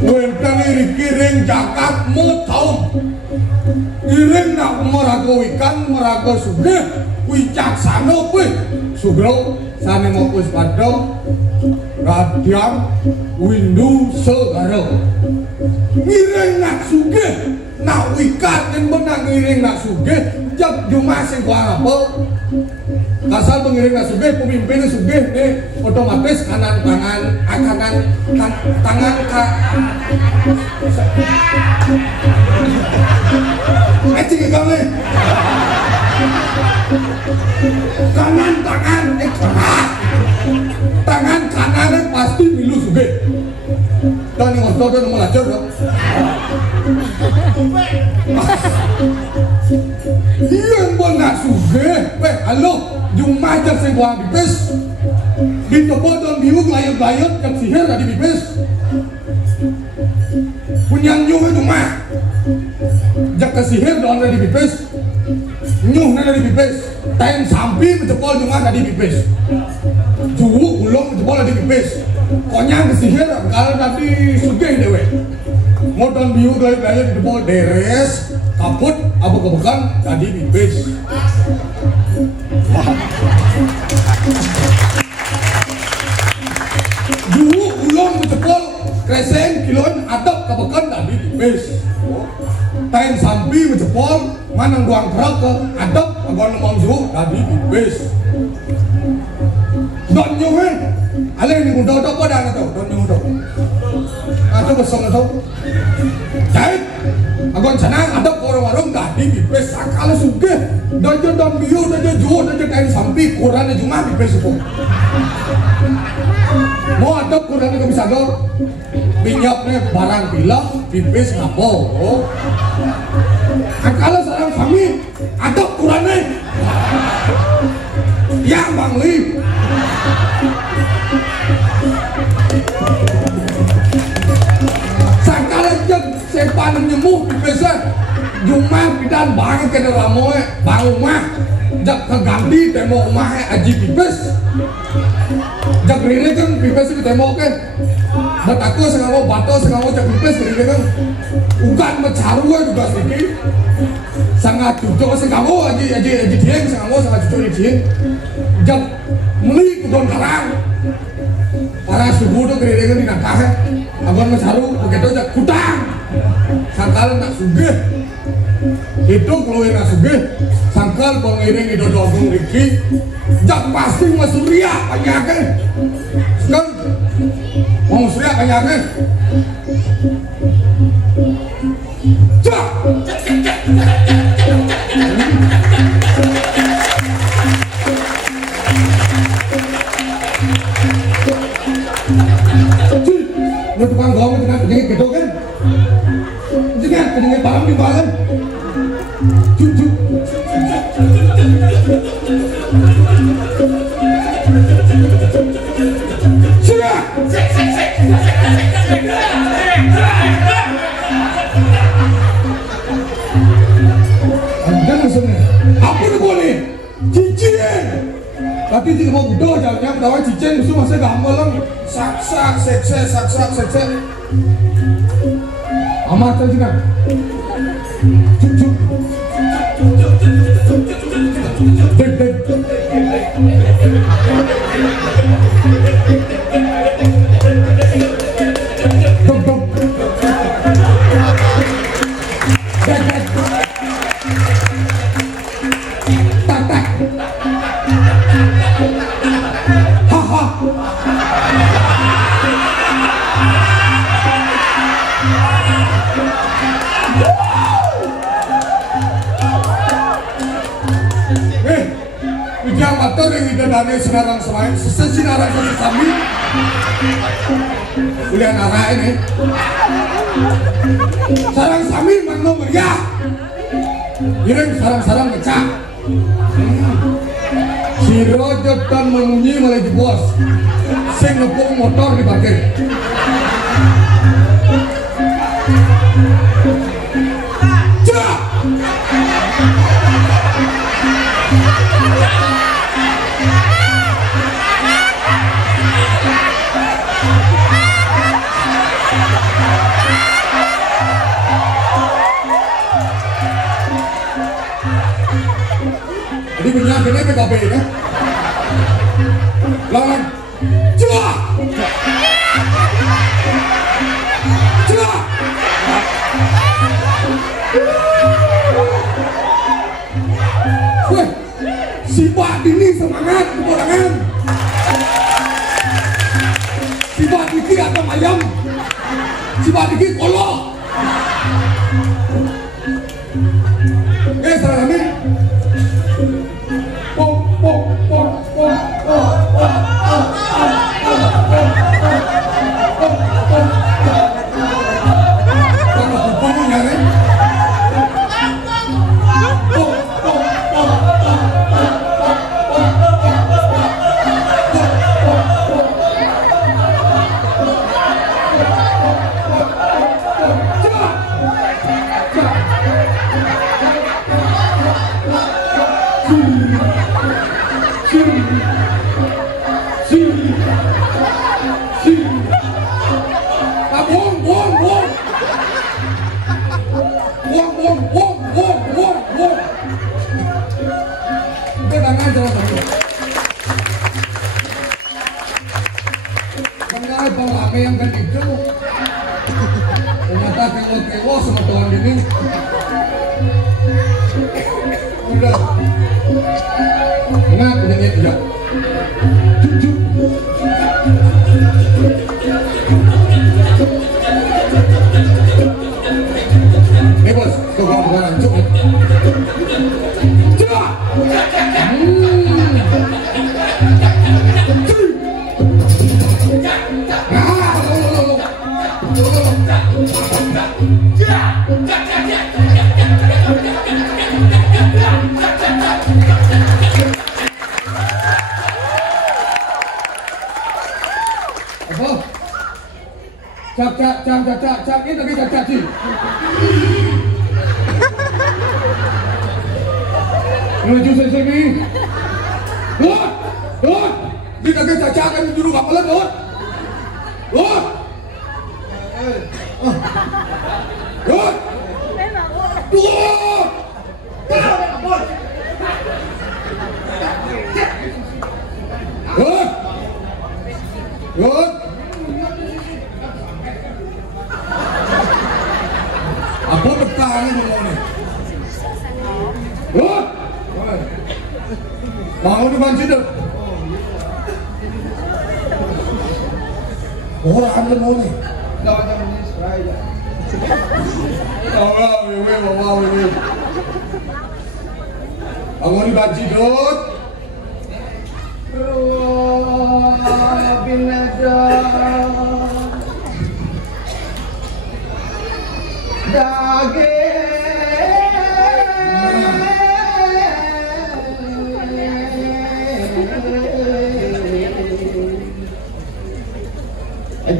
Wenten iri kiring Jakarta Sakmu taum iring nak meraga wikan meraga sugih wicaksana kuwi sugro sane mopus padha radyang windu segara ngiring nak sugih nak wikan yen menang ngiring nak sugih jak Jumat sing apa kasal pengiring nak sugih pemimpin sugih nih otomatis kanan tangan tangan Ecing kami kanan tangan tangan kanan pasti milu sugih dan yang waktu itu melajar dong iya mbak nggak sugih halo Jumat jak sing buang bibis di toko dan biru layut-layut jak sihir tadi bibis punya nyuh itu mah jak kesihir doang dari bibis nyuh dari bibis ten sampi mencepol Jumat tadi bibis juwu ulung mencepol tadi bibis konyang kesihir kalau tadi sugih dewe modal biru layut-layut di toko deres kaput abu kebukan tadi bibis juwu ulung mencepol kreseng kiloan atap kebukan tadi bibis ten sampi mencepol manang doang kerak ke atap agon lemong juwu tadi bibis don nyuhin ale ini udah pada atau don nyuh atau besok atau jahit agon sana ada warung-warung tadi bibis sakala sugih dojo don biu dojo juwu dojo ten sampi kurang cuma bibis itu mau ada kurang ke bisa go minyaknya barang bilang bibis ngapo kalau seorang suami ada kurangnya ya Bang Li sakala jeng sepan nyemuh bibisnya Jumat pidan bang kena ramoy bang rumah jak keganti temo rumah aji bibis jak riri kan bibis itu temo kan bataku sengamu bato sengamu jak bibis riri kan ukan mecaru juga sedikit sangat cucuk sengamu aji dieng sengamu sangat cucuk dieng jak meli kudon karang para subuh tuh riri kan dinakah agon mecaru begitu jak kutang sangkal tak sugih itu kalau yang sugih sangkal pengiring itu doang Riki jak pasti masuk ria banyaknya kan mau ria banyaknya jak lu tukang gom itu kan penyakit gitu kan penyakit barang di balan cucuk sudah anda langsungnya apa itu boleh cincin tapi tidak mau budoh jangan dawan cincin musuh masa gampang lang sak sekse amat aja kan cucuk dari sinarang selain sesinarang sesami ulian arah ini sarang sami mana meriah giring sarang-sarang ngecak si Rojo dan mengunyi mulai di bos sing ngepung motor di parkir minyak ini PKB kan? Lawan, coba, coba. Weh, si Pak Dini semangat kekurangan. Si Pak Diki atau ayam, si Pak Diki kolok. Salah kami. Pok pok pok pok pok pok. Kalau bukan nyari. Pok pok pok. Yang kan itu ternyata kewo sama Tuhan ini udah ingat penyakit tidak jujur bos tuh kamu bukan lancung coba cak ini lagi cak sih. Menuju sini. Dot. Kita ke cak kan juru kapalan dot. Dot. Dot. Dot. Apa bertahan ini nih? Wah, mau dibantu deh. Orang ada mau nih. Wewe. Mau dibantu dot. Binada. Dage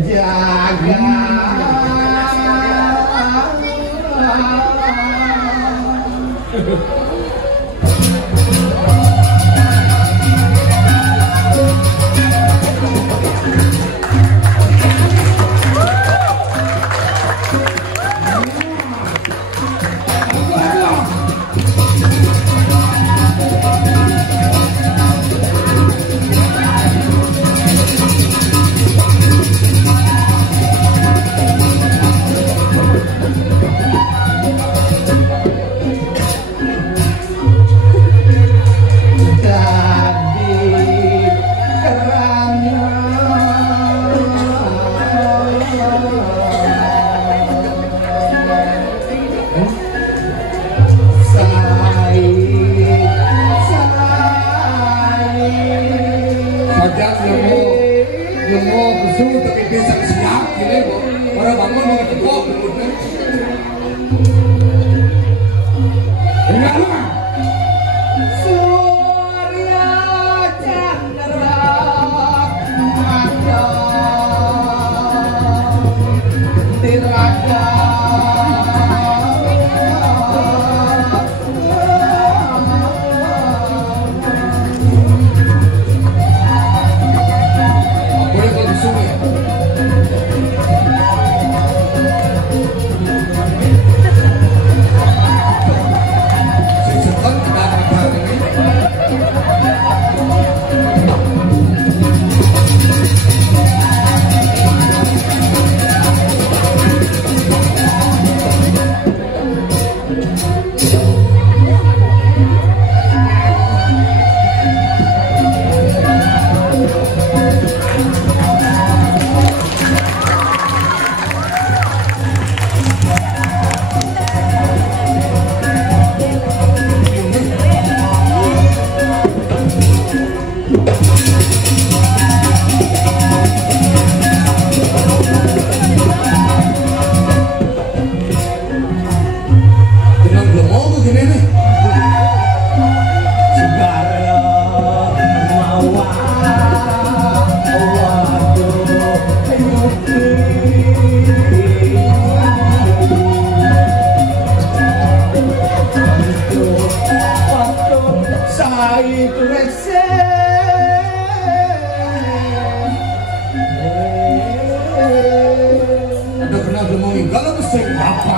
jaga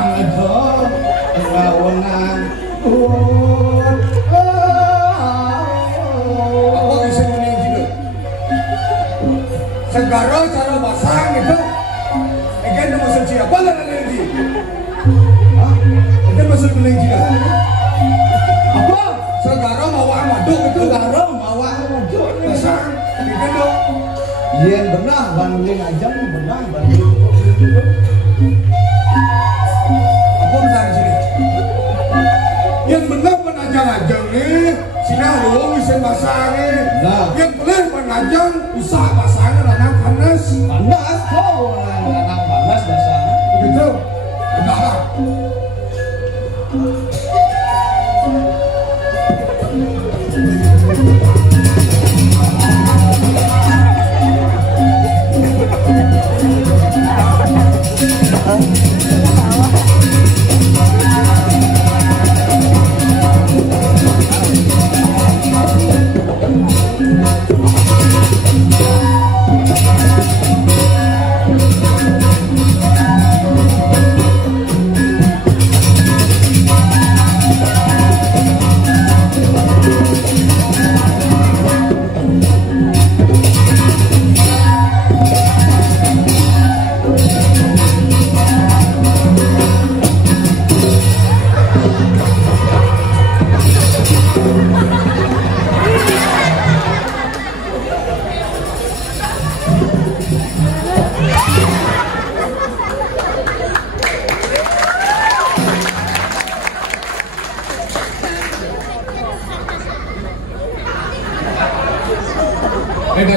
Pangedor lawanan apa bisa mending gitu segaro cara basang itu ikan itu masuk siapa lah nanti itu masuk mending gitu apa segaro mawa maduk itu Segaro mawa maju basang ikan itu yen benah banding aja benah banding apa bentar sini yang benar penajang-ajang nih sini ada mesin basang nih nah yang boleh penajang usaha basangnya lanang panas panas kau anak panas dasar begitu enggak lah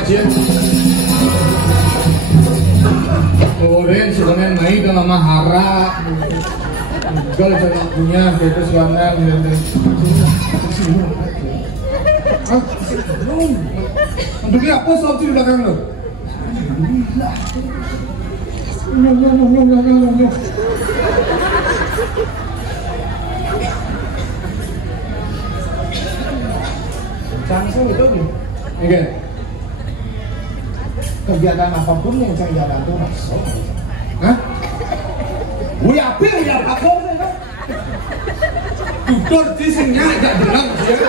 kajian kemudian sebenarnya main dalam mahara kalau jangan punya itu selama untuk dia apa soal di belakang lo langsung itu nih oke kegiatan apapun yang saya jalan tuh masuk hah? Uya pakor sih kan tutur di sini aja bilang dia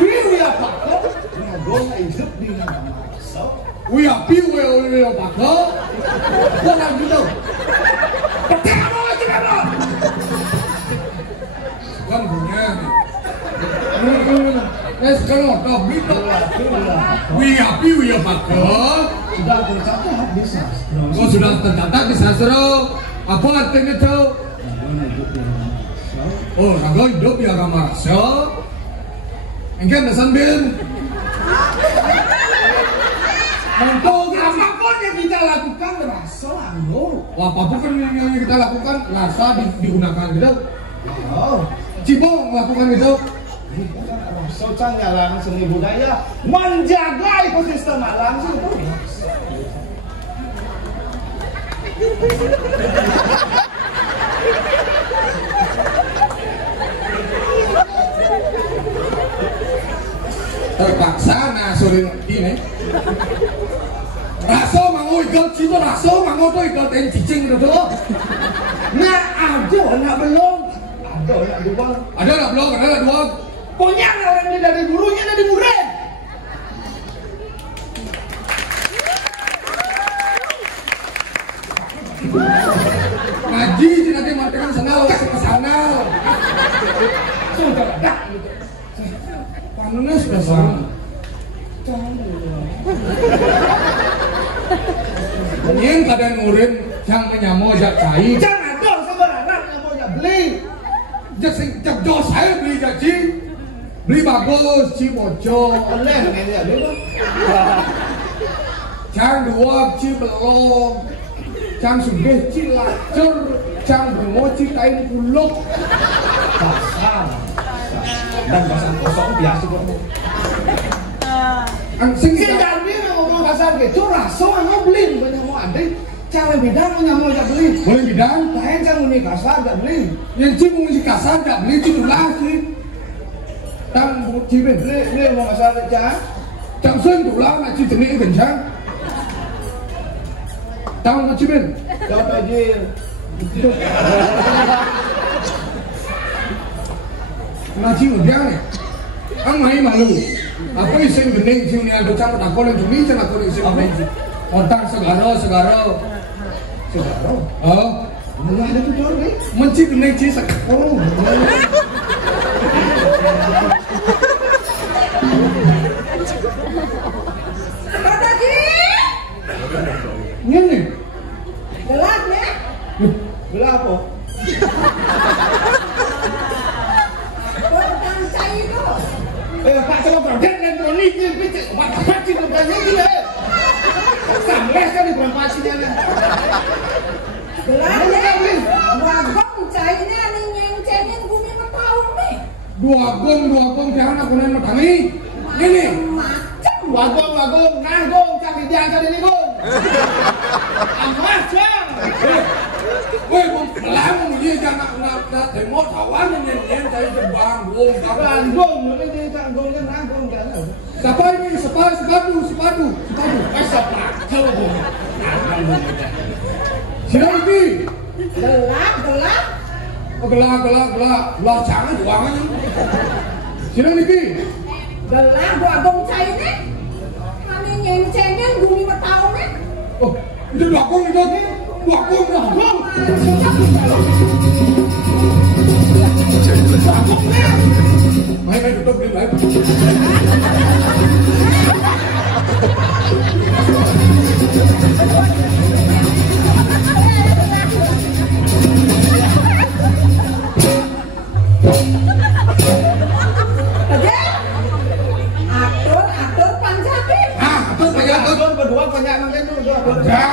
Uya pakor ngobrol hidup di nama masuk Uya pakor kok lagi gitu pertama lagi kamu kan punya sekarang tak bisa Uya pakor sudah tercatat di sastra oh sudah tercatat di sastra apa artinya itu oh raga hidup ya agama rasa engkau dah sambil untuk apapun yang kita lakukan rasa anu apapun yang kita lakukan rasa digunakan gitu oh Cibong melakukan itu Socang jalan seni budaya menjaga ekosistem alam sih itu terpaksa nasurin ini raso mango ikut situ raso mango tuh ikut yang cicing gitu nah ada nak belum ada nak dua ada lah belum ada lah dua punya orang dari gurunya dari murid ngaji sih nanti matikan senal ke sana sudah ada panennya sudah sama ini kadang murid yang menyamo jak cair jangan dong sembarangan yang mau beli jak dos saya beli gaji beli bagus Cibojo oleh ini ya beli Cang dua ci belum Cang sugih ci lacur Cang bengo ci kain kuluk pasar dan pasar kosong biasa kok sing sing tadi ngomong pasar gitu raso anu beli banyak mau ada cara bidang mau beli boleh bidang lain cang muni kasar gak beli yang ci mau kasar gak beli ci tulah ci Tang bu ci beli mau kasar cang Cang sen tulah nak ci jenis kencang Tang bu ci ben jawab aja Ngaji udah nih. Ang mahi malu. Aku iseng bening sing ni ada cang aku yang cumi cang aku iseng bening. Otak segaro. Oh, Mulai ada tuh jual nih. menci bening ci segaro. Ini. Gelap ya? Gelap apa? Kancai itu. Pak coba produk dan Tony ini apa sih bertanya gila? Sampai kan di perempatinya nih. Gelap ya? Wagong cairnya nih nyengcengin bumi mentahun nih. Dua gong jangan aku nanya kami. Ini. Macem. Wagong, nanggung, cari dia cari ini gong. Amat bang. Woi, làm gì cho nó thì mốt thảo quá nên nhìn thấy cái bàn gồm cả Kan gong, mungkin dia tak gong kan nanggung kan. sepatu. Sepatu gong. Sila lagi. Gelap. Gelap jangan doang aja. Sila lagi. Gelap wagong cairnya. Nih nyengcengin bumi mentahun nih. Oh, itu dua gong. Mày tutup đi mày. Aktor Panjabi. Aktor berdua banyak makan tu. Ya.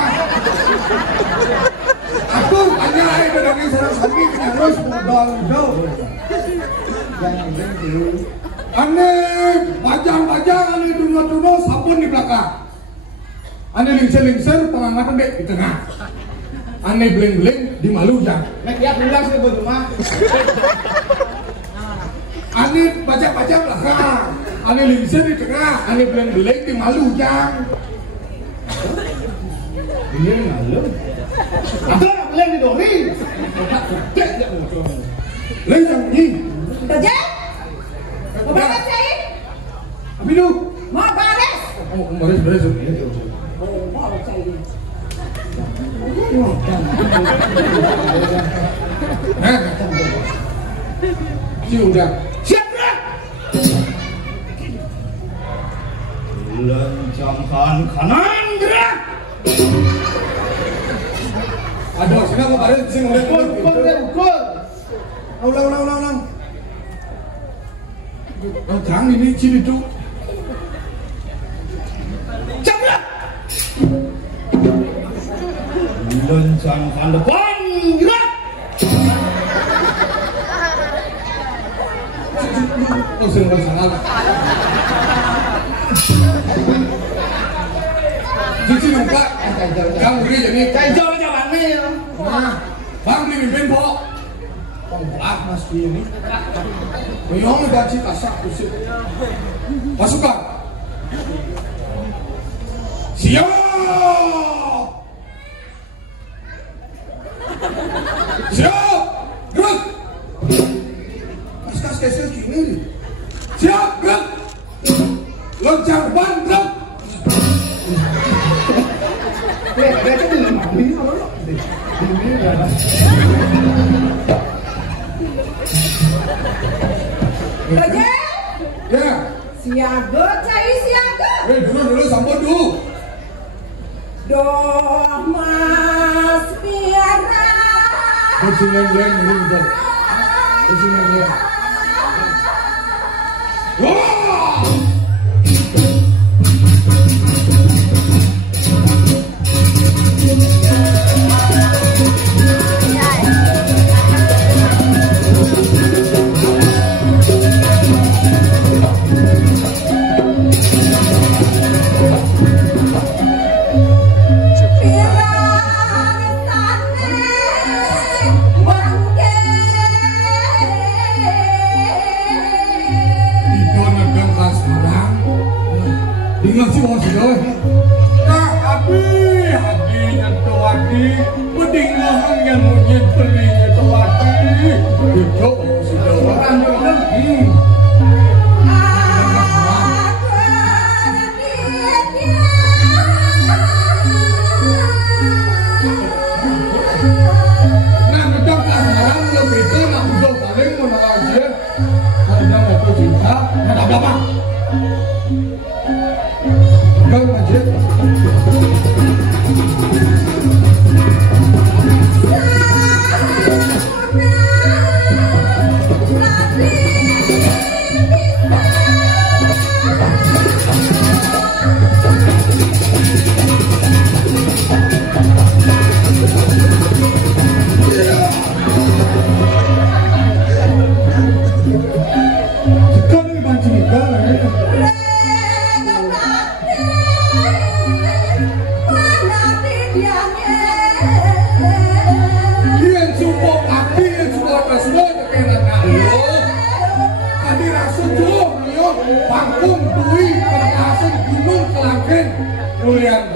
Aku tanya itu dari sarang-sarang terus dong. Aneh bajang aneh duno sabun di belakang. Aneh lingser tengah dek di tengah. Aneh beling di malu jang. Nek dia pulang sih berumah. Aneh baca belakang. Aneh lingser di tengah. Aneh beling di malu jang. Ini malu. Ada nak beli di dori. Lấy jang ni. Kerja? Mau beres cair? Aminu. Mau beres? Beres. Mau cair. Sudah. Siap gerak. Lencangkan kanan gerak. Aduh, sini aku baris sini Ukur. Ulang. Jangan ini ciri itu. Cabrak. Lencangkan depan gerak. Oh, sini salah. Cici lupa. Kamu beri jadi. Kayak jalan ni. Nah, bang ini mimpin po. Pembelah mas ini. Memang gaji kasak kusip. Pasukan. Siap. Gerak. Kas kesel gini. Siap, gerak. Loncat ban, gerak. Dia kan di lemah ni kalau ini dah. Kerja? Ya. Siaga cair siaga. Dulu sambut dulu. Doh mas piara. Bersilang-silang ini betul. Bersilang-silang. Wah! Ingat sih bos itu. Kak Abi nyentuh Abi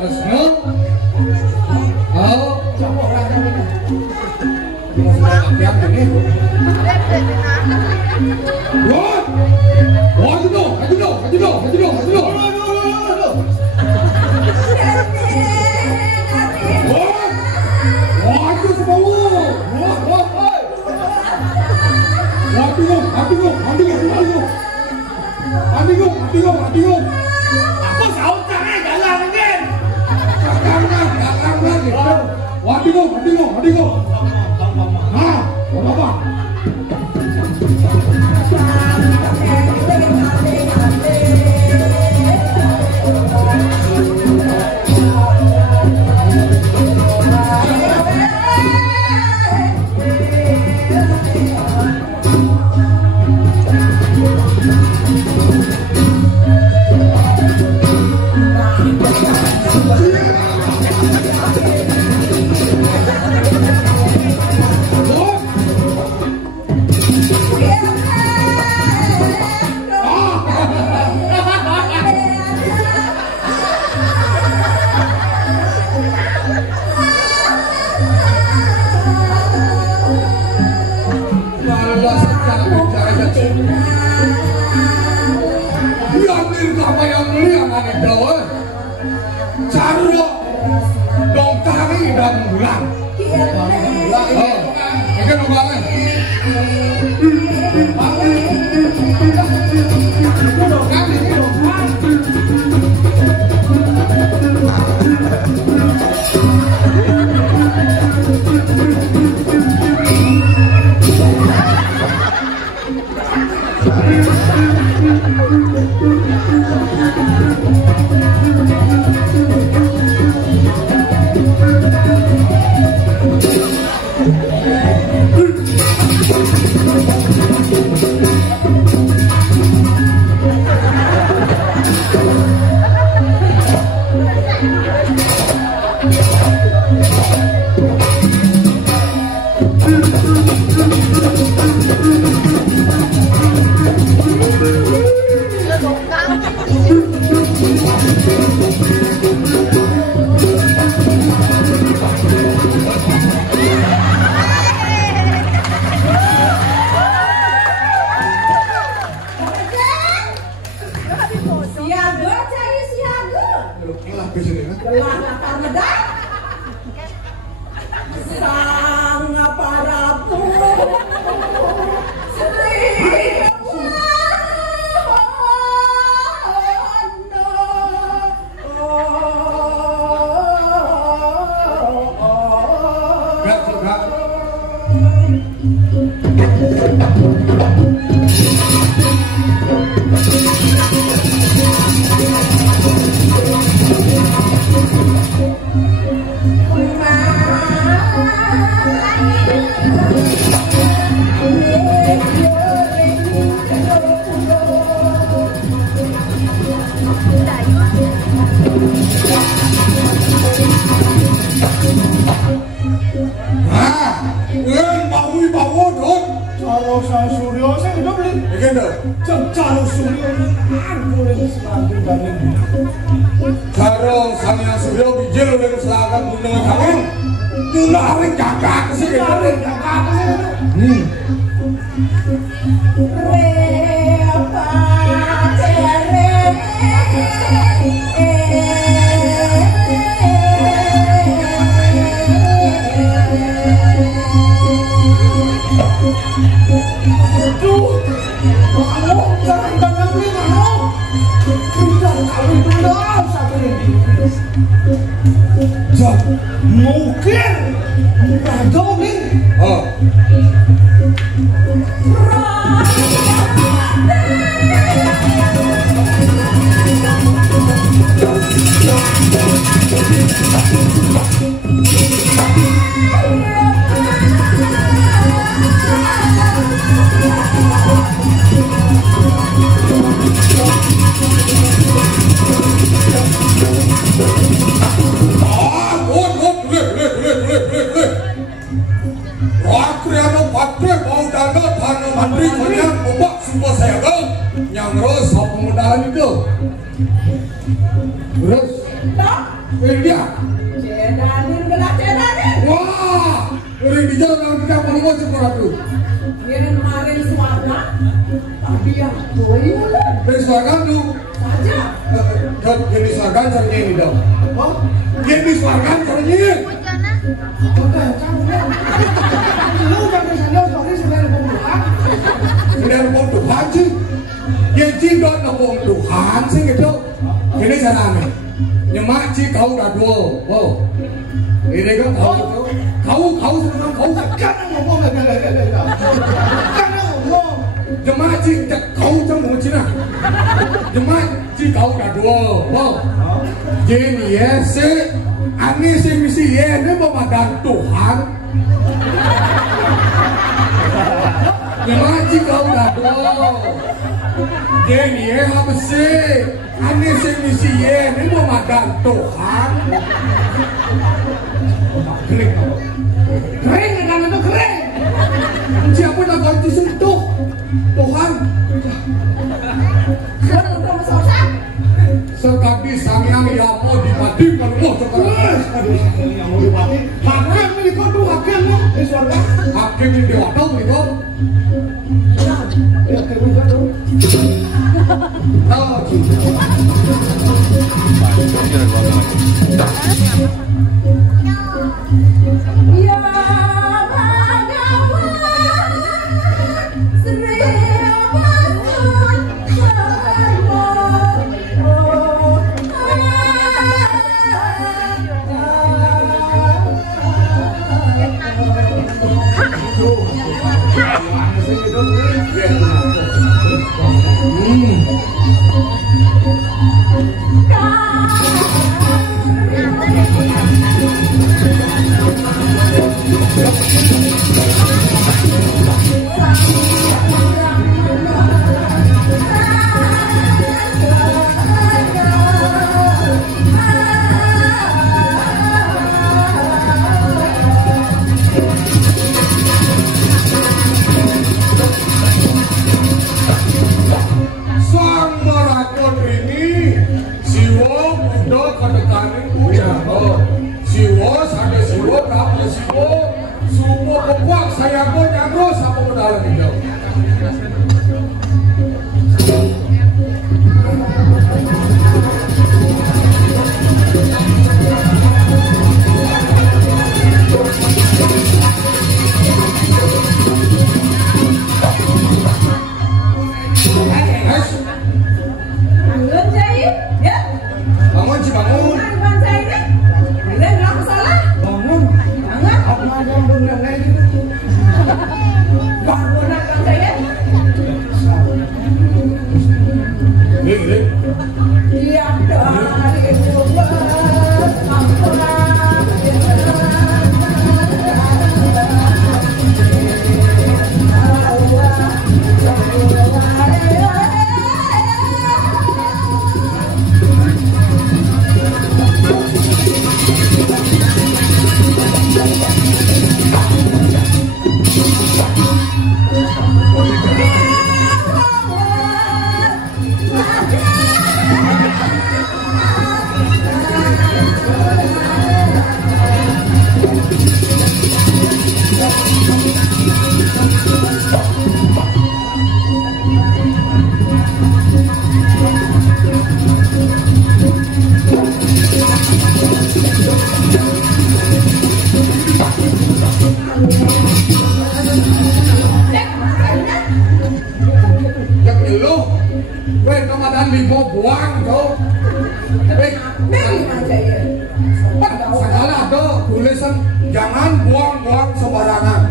resnya. Oh, Coba orang ini. yang ini. What? What you know? What you know? What you know? What you know? What you know? What? What you semua? What? What? What you know? What you know? What you know? What you know? What you know? What you know? What you know? Aku tahu caranya jalan kan. Jangan lagi. What you know? What you know? What you know? Hah? Apa? Dok, Dia. cedanin udah cedanin. Wah, udah di jalan kita mau sekolah tuh. Yang kemarin suara, tapi yang boy Dari suarga tuh. saja. Jenis suarga caranya ini dong. Oh, jenis suarga caranya ini. Oke, kamu lu kan misalnya sorry sudah pembukaan. Sudah ngomong Tuhan sih. Yang cinta ngomong Tuhan sih gitu. Ini caranya. Nyemak sih kau udah dua. Wow. Ini kan kau senang kau. Kan ngomong kan ngomong. Jemaah sih kau cemung cina. Jemaah sih kau udah dua. Wow. Jadi ya sih. Ani sih misi ya ini memadam Tuhan. Jemaah sih kau udah dua. Jadi ya apa sih? Ani sih misi ya ini memadam Tuhan. Kering kan itu kering. Siapa nak ganti sentuh Tuhan? Kalau udah masak, Sekali sangyang yang mau dipatikan mau sekarang. Aduh, yang mau dipati. Hakim ini kok tuh hakim di surga. Hakim yang diwakil itu. Ya hakim kan tuh. ya Bhagavan, Sri Jangan buang-buang sembarangan.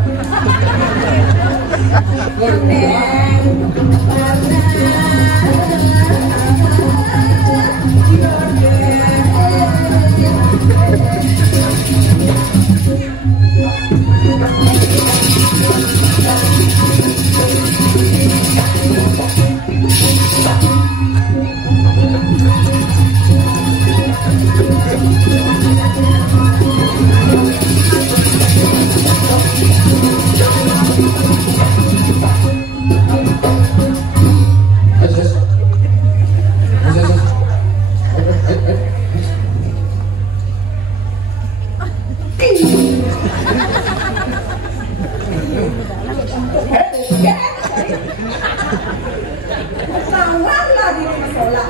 Ketahuan lah di rumah sholat.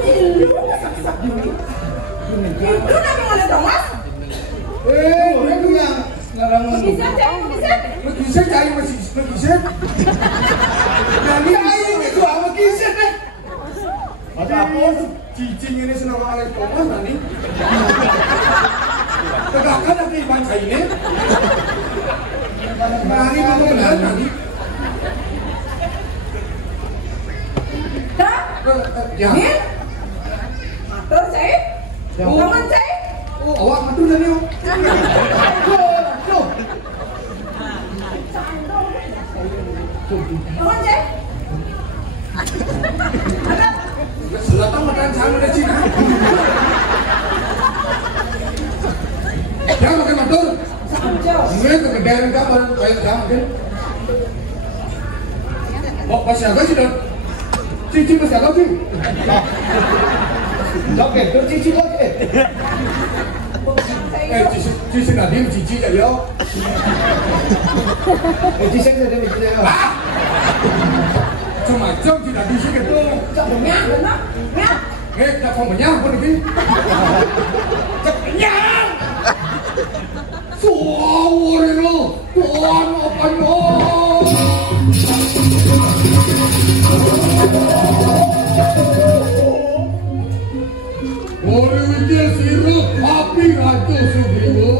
Milu sak-sak dulu. Itu namanya ada Thomas. Itu yang larangan. Bisa cari, bisa. Bisa cari masih bisa. Jadi itu apa kisah deh? Ada apa? Cicing ini senang oleh Thomas nani. Tegakkan lagi bangsa ini. Nani mau benar nani. Dah. Ya. Min. Matur saya. Teman saya. Oh, awak matur nani. Teman saya. Selatan makan sama dari Cina. Jangan makan matur. Ini kegedean kapan kayak jangan kan? Oh, masih agak sih dong. Cici masih agak sih. Oke, cici oke. Cici nanti cici aja yo. Cici saya ada cici. Macam-macam tidak bisa gitu. Benar, benar. Tak mau banyak pun lagi. Banyak. Suara itu, tuan apa no? Orang itu sirup api Ratu Sugriwo.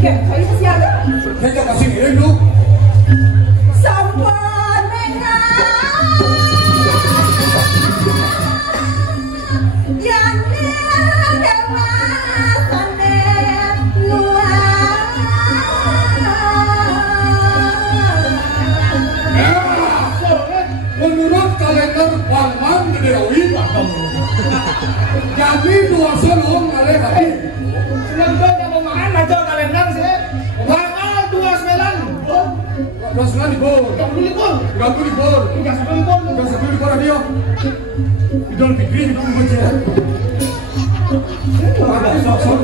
Enggak, kayu masih ada. Saya jangan kasih ngirim lu. Sampurna yang menurut kalender Bangman Gedewi jadi 2 selong ada hari Senang gue yang mau makan baca kalender sih. Tanggal 29. 29 libur 30 libur. 30 libur 31 libur. 31 libur radio Idul Fitri itu membaca ada sok-sok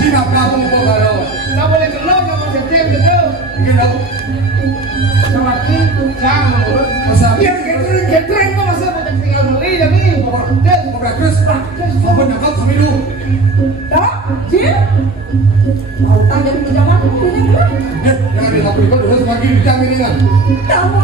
Cina kamu kok kalau Nggak boleh gelap, nggak boleh jadian gitu. kita Semati, jangan menurut. masa Yang getreng kok masa mau tinggal beli tapi. Dan oke Chris apa nyakap kami lu dah, Jin. Mau tanya di zaman ini kan? dia jangan dilakukan dulu semakin dijamin kan Kamu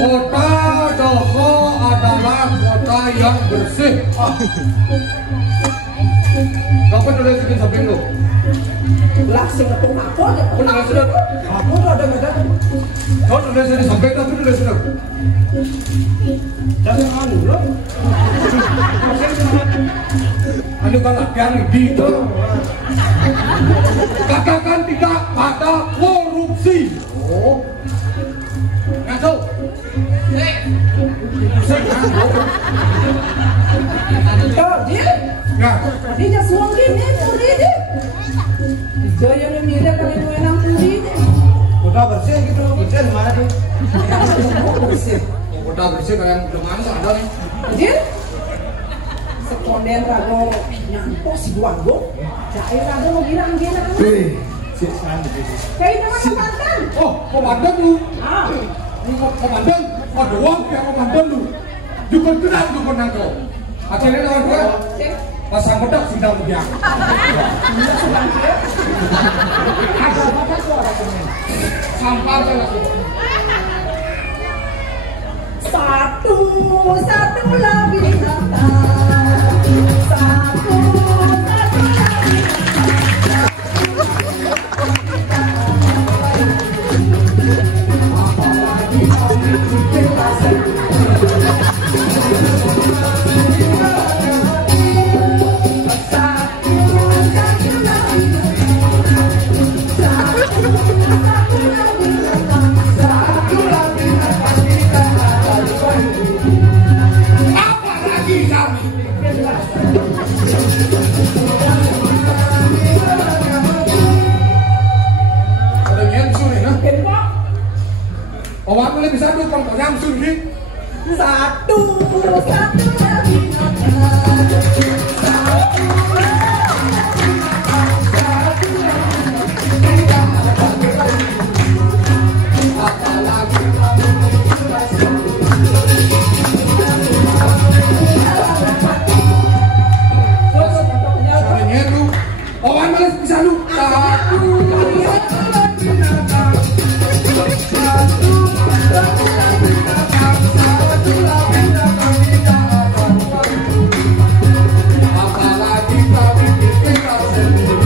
Kota Doho adalah kota yang bersih. Kapan udah bikin samping lu? langsung ketemu aku aja. Udah sudah. Aku udah ada. Kau udah sudah sampai tapi udah sudah. jangan anu bro. Anu kan latihan di itu. Katakan tidak ada korupsi. Oh. Ngaco. Oh, Jin. Ya. Dia suang ini puri deh. Gaya ni mira kalau mau enam puri deh. Udah bersih gitu, bersih di mana tuh? Bersih. Kota bersih kayak yang udah mana ada nih. Jin. Sekonden rago nyampo si Duanggo. Cair rago mau bilang dia nak. Kayak nama mantan. Oh, komandan lu. Ah. Komandan, ada uang yang komandan lu. Juga tenang juga nangko. Akhirnya lawan gue pasang bedak sidang dia. Sampar kan aku. Satu lagi datang. Satu lagi Apa lagi kami? Ada nyamsu nih, nah. Kenapa? Awak boleh bisa tuh kalau nyamsu nih. Satu lagi Caranya lu, awak boleh bisa lu. Apalagi kami kita sendiri.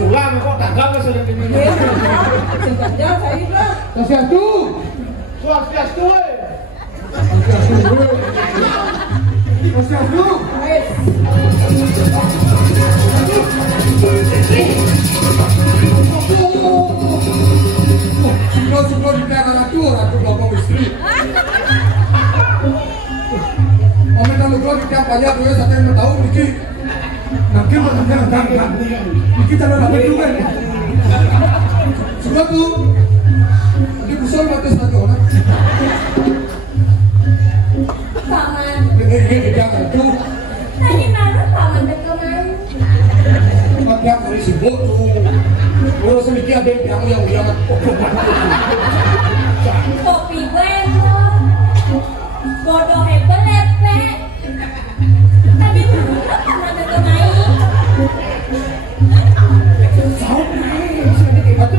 Sulam kok tak gawe sudah ini. Singkatnya saya bilang Kasihan tuh. Swastiastu. Kasihan tuh. Wes. Sudah di daerah ratu bapak istri. Om itu lu di tiap pagi aku ya satu yang tahu Niki. Nanti bertanya Niki tak ada juga. Sudah tuh di pusat batas satu orang. Ini jangan tu. Tadi mana paman berkemang? Dia kali sibuk tu. Kalau sedikit ada yang Kopi gue bodoh hebat lepek. Tadi mana paman berkemang?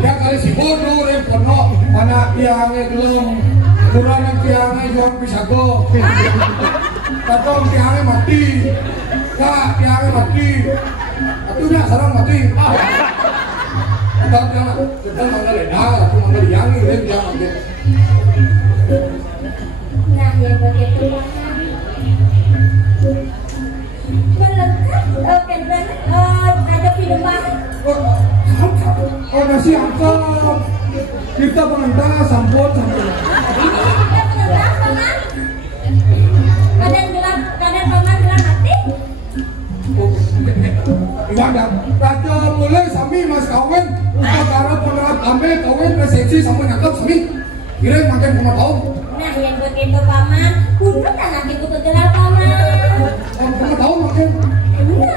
Dia kali sibuk tu. Karena anak tiangnya belum. Kurang tiangnya jual pisago. Katong tiangnya mati. Kak tiangnya mati. Atunya sarang mati. Kita manggil dah, aku manggil yang ini dia manggil. Nah, ya begitu paman. Belengkap kan ada film baru. Oh nasi angkep. Kita pengental sampun. Kita pengentas paman. Kadang paman gelang hati. Ibadah. Raja mulai sami mas kawin. Upacara penerap ambil kawin resepsi sampai nyakap sami. Kira makin pernah tahu. Nah, yang begitu paman, kudu anak ibu kegelar paman. Pernah tahu makin.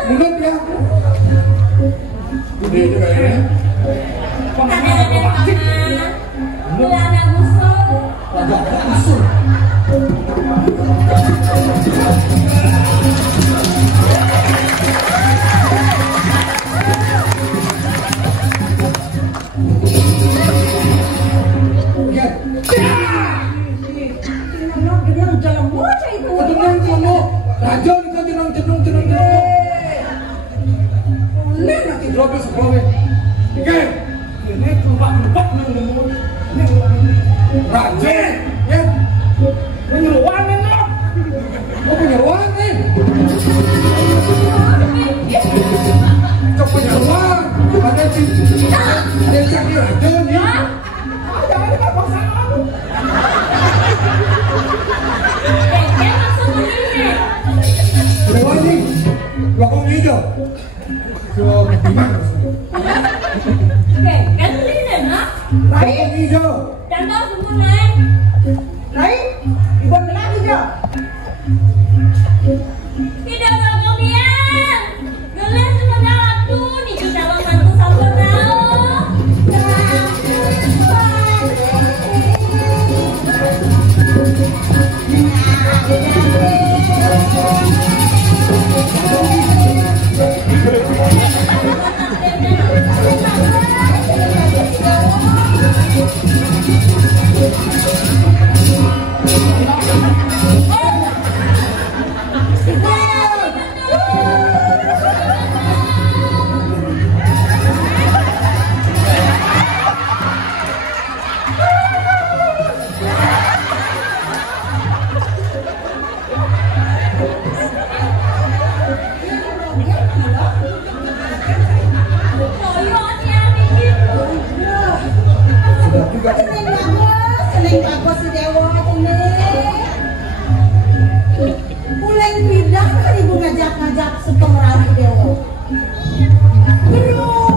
Mungkin ya. Udah juga ya. Kadang-kadang paman, gelana busuk. Raja busuk. Raja ni kan jenang. Ni nak drop sebelum ni. Okey. Ini kelupak nang Raja. Ya. Penyeruan ni nak. Oh penyeruan ni. Cok penyeruan. Ada cakap raja ni. Jangan dipaksa aku. Lewat ni, belakang hijau. So, gimana? Oke, kan ini nak? Belakang hijau. Contoh semua naik. Naik, ibu gelang hijau. Tidak ada kemudian. Gelas sudah waktu ni kita bantu sampai tahu. Seneng bagus si Dewa ini. Pulang bidang kan ibu ngajak sepemeran Dewa. Belum.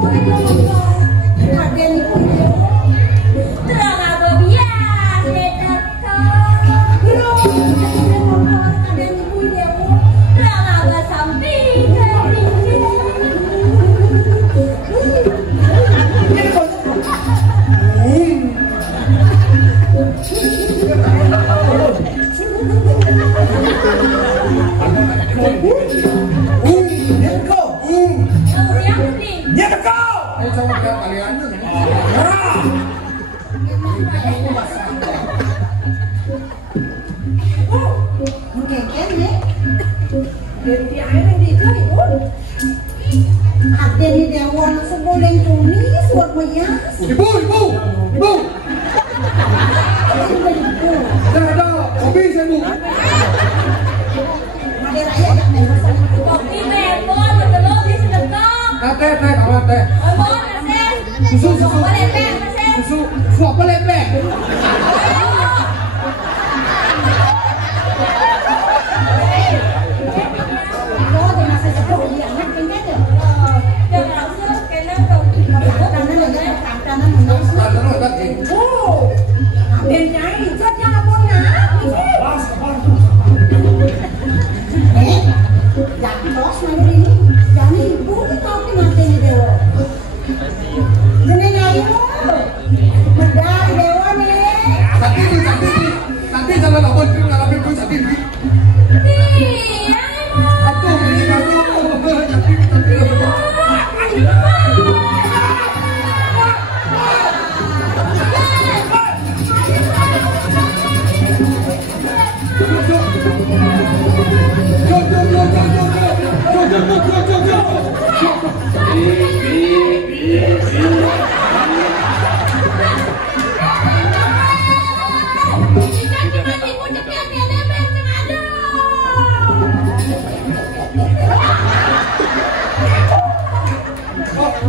Aden ibu Dewa. Terang apa biar sedekah. Belum. Aden ibu Dewa. Terang apa samping dari Ayo coba lihat kaliannya. Mungkin ni. Dari air di kali pun. Aden ni Dewa seboleh tunis buat mayas. Ibu. Ada kopi saya bu. Ada raya tak masak. kopi bebon betul di sedekah. Teh kawan teh. Bebon nasi. Susu. Apa lepek nasi? Susu apa lepek? Oh, dia masih sepuh dia anak pindah tu. Jangan langsung kena kau. Kanan ada kanan menang. Ada tak? Oh, Aden nyai, jangan pun nak.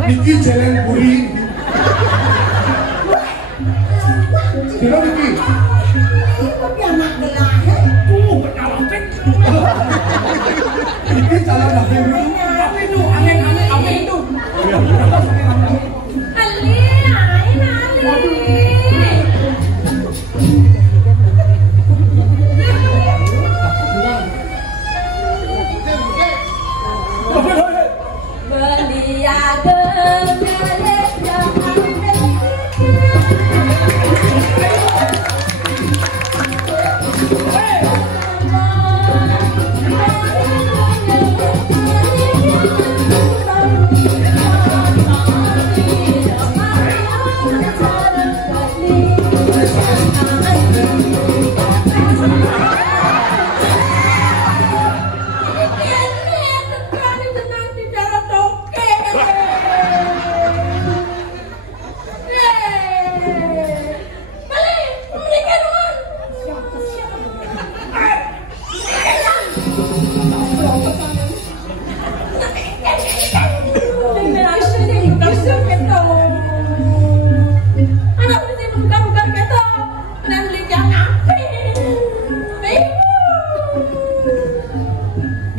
Niki jalan puri. Kenapa Niki? Tapi anak belahe. Niki jalan apa dulu? Amin tu. Ali,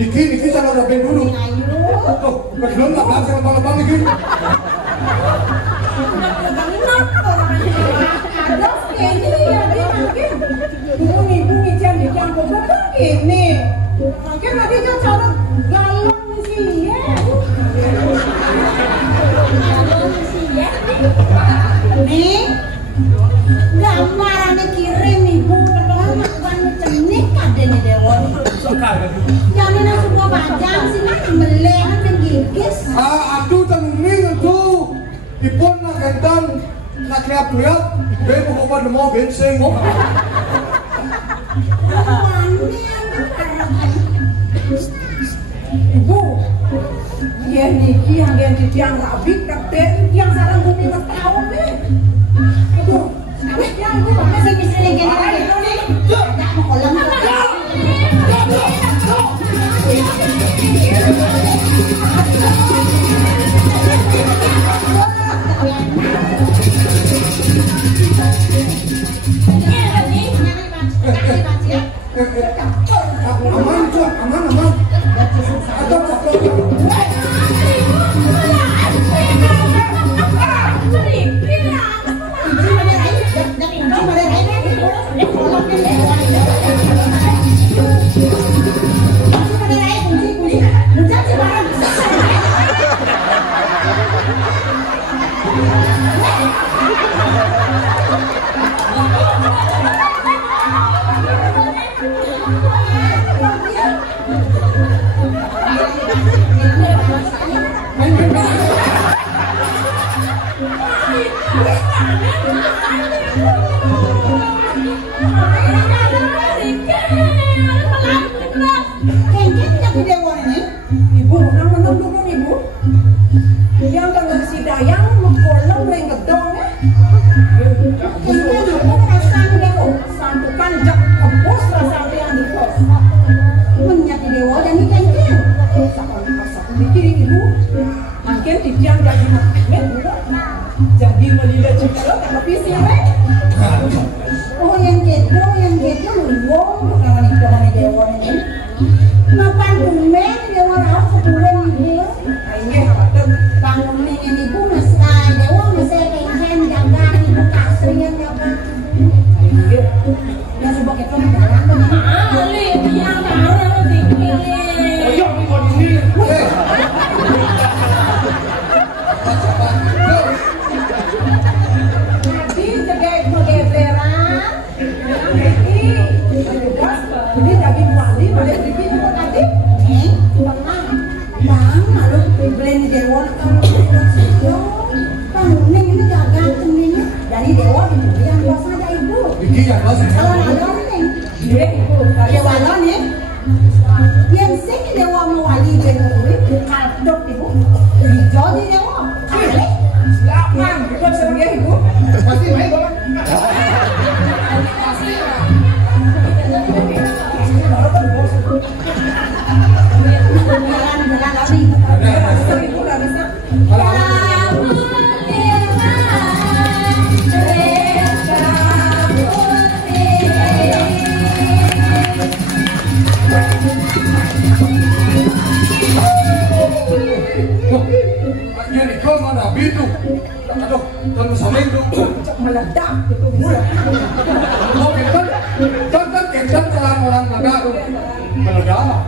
Niki jalan apa dulu? Oh, belum tak belakang sama bang Niki. Bunyi jam di campur ini. Kan nanti kan cara galon sih ya. Nih, gambarannya kirim ibu pertama bukan cenik ada nih Dewon. Jaminan semua bajang sih kan melehan dan gigis. Aduh tanungin itu. Ipon nak kentan nak lihat, bebo kau pada mau bensin. Ibu, dia niki yang dia di tiang rabi, tapi tiang sarang bumi bertahun deh. Aduh, kami tiang ibu masih bisa lagi lagi. Tidak mau kolam. Aman tuh, aman. Atau Ibu, nang dulu ibu. Yang kalau si dayang mengkolong ring gedong ya. Ini juga perasaan dewo, santukan jak kebos rasa yang di kos. Menyati dewa dan ikan ikan. Sakal mikir ibu, makin tiang jadi makin jadi melihat juga tapi sih oh yang gitu luwung kalau dewa ini. Mapan kumen dewa rawat sebulan ibu. Ayo bangun ini ibu mas dewa masih kayak jaga ibu kasihnya jaga. Ayo ya coba kita jalan Ali dia marah tinggi. Ayo ikut sini. Tadi terkait modelan ini daging wali boleh bikin apa tadi? Pernah. Bang, malu beli di Dewon. Penguning ini jaga ini dari dewa itu yang kuasa aja ibu. Iki ya bos. Kalau ada nih, dia ibu. Dewa lo nih, yang sing dewa mewali jadi kadok ibu. Jadi dewa. Silakan, kita sebagai ibu. Pasti main bola. Jangan lari. Ibu nggak bisa. Jadi kau mana bitu? Aduh, kan sama itu. Meledak. Oh, kencan orang meledak tuh. Meledak.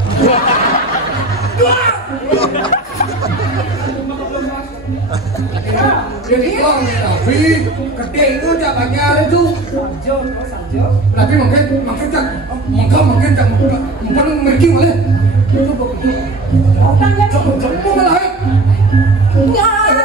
Jadi kau tapi ketika itu jabatnya ada itu. Tapi mungkin mereka malah. Itu begitu. Orang yang Kamu malah. nggak ada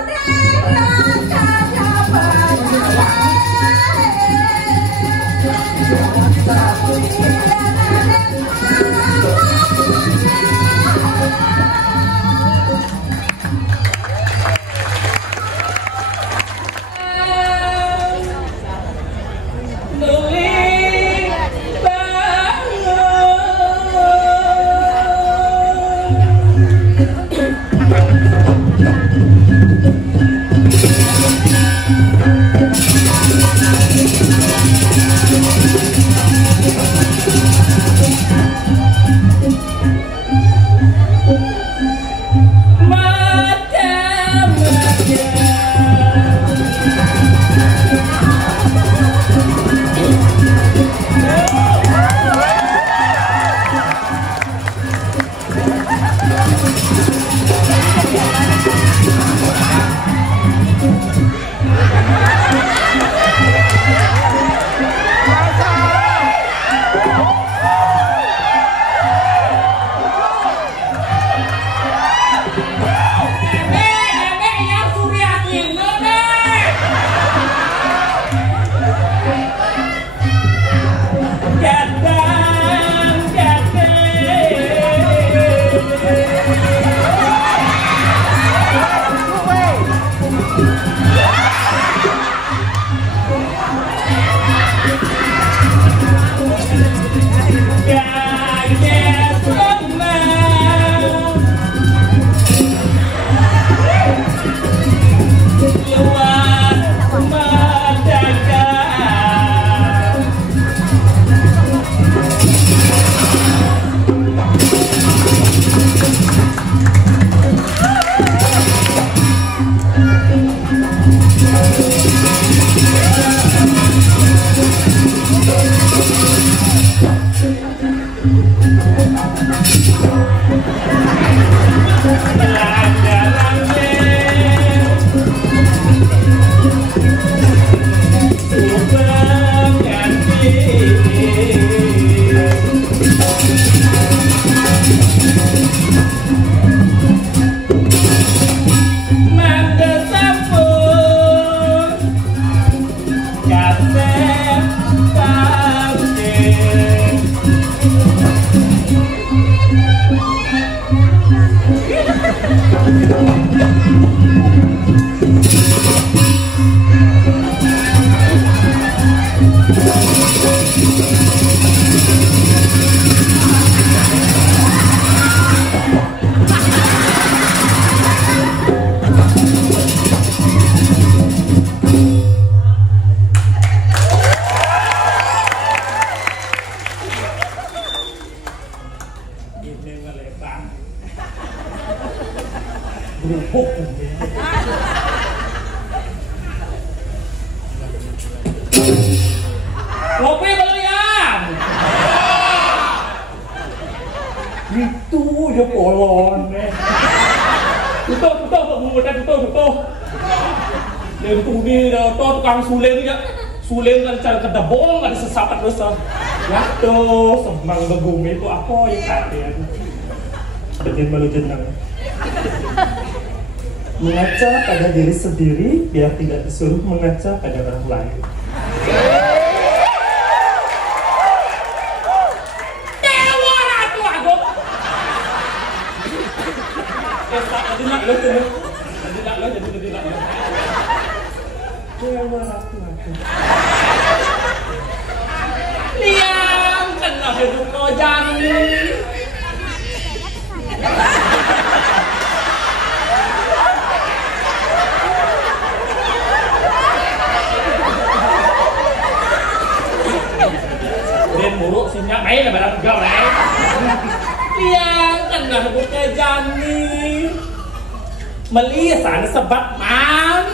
Kopi belian. Itu ya polon. Tutup mudah tutup. Yang tuni tukang sulen ya. Sulen kan cara kedebong ada sesapat terus. Ya tuh semang begumi itu apa ya kalian? Betin balu jenang. Mengaca pada diri sendiri biar tidak disuruh mengaca pada orang lain. Dewa Ratu Agung. Tadi nak lo tu. Jadi nak lo. Dewa Ratu Agung. Liang kena hidup kau jangan. Buruk sinyak main lah barang gau lah. Liang kena sebut ke jani. Melisan sebab man.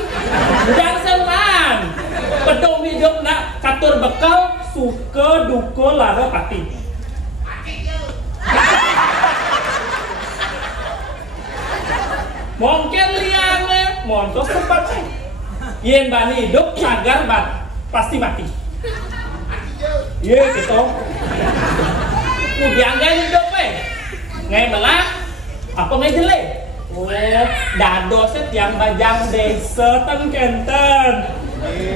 Dan senang. Pedom hidup nak katur bekal suka duka lara pati. Mungkin liang montok sebab yen bani hidup cagar pasti mati. Iya gitu. Kemudian gak hidup ngai melak apa ngai jelek. Oh, dado set yang bajang desa tan kenten.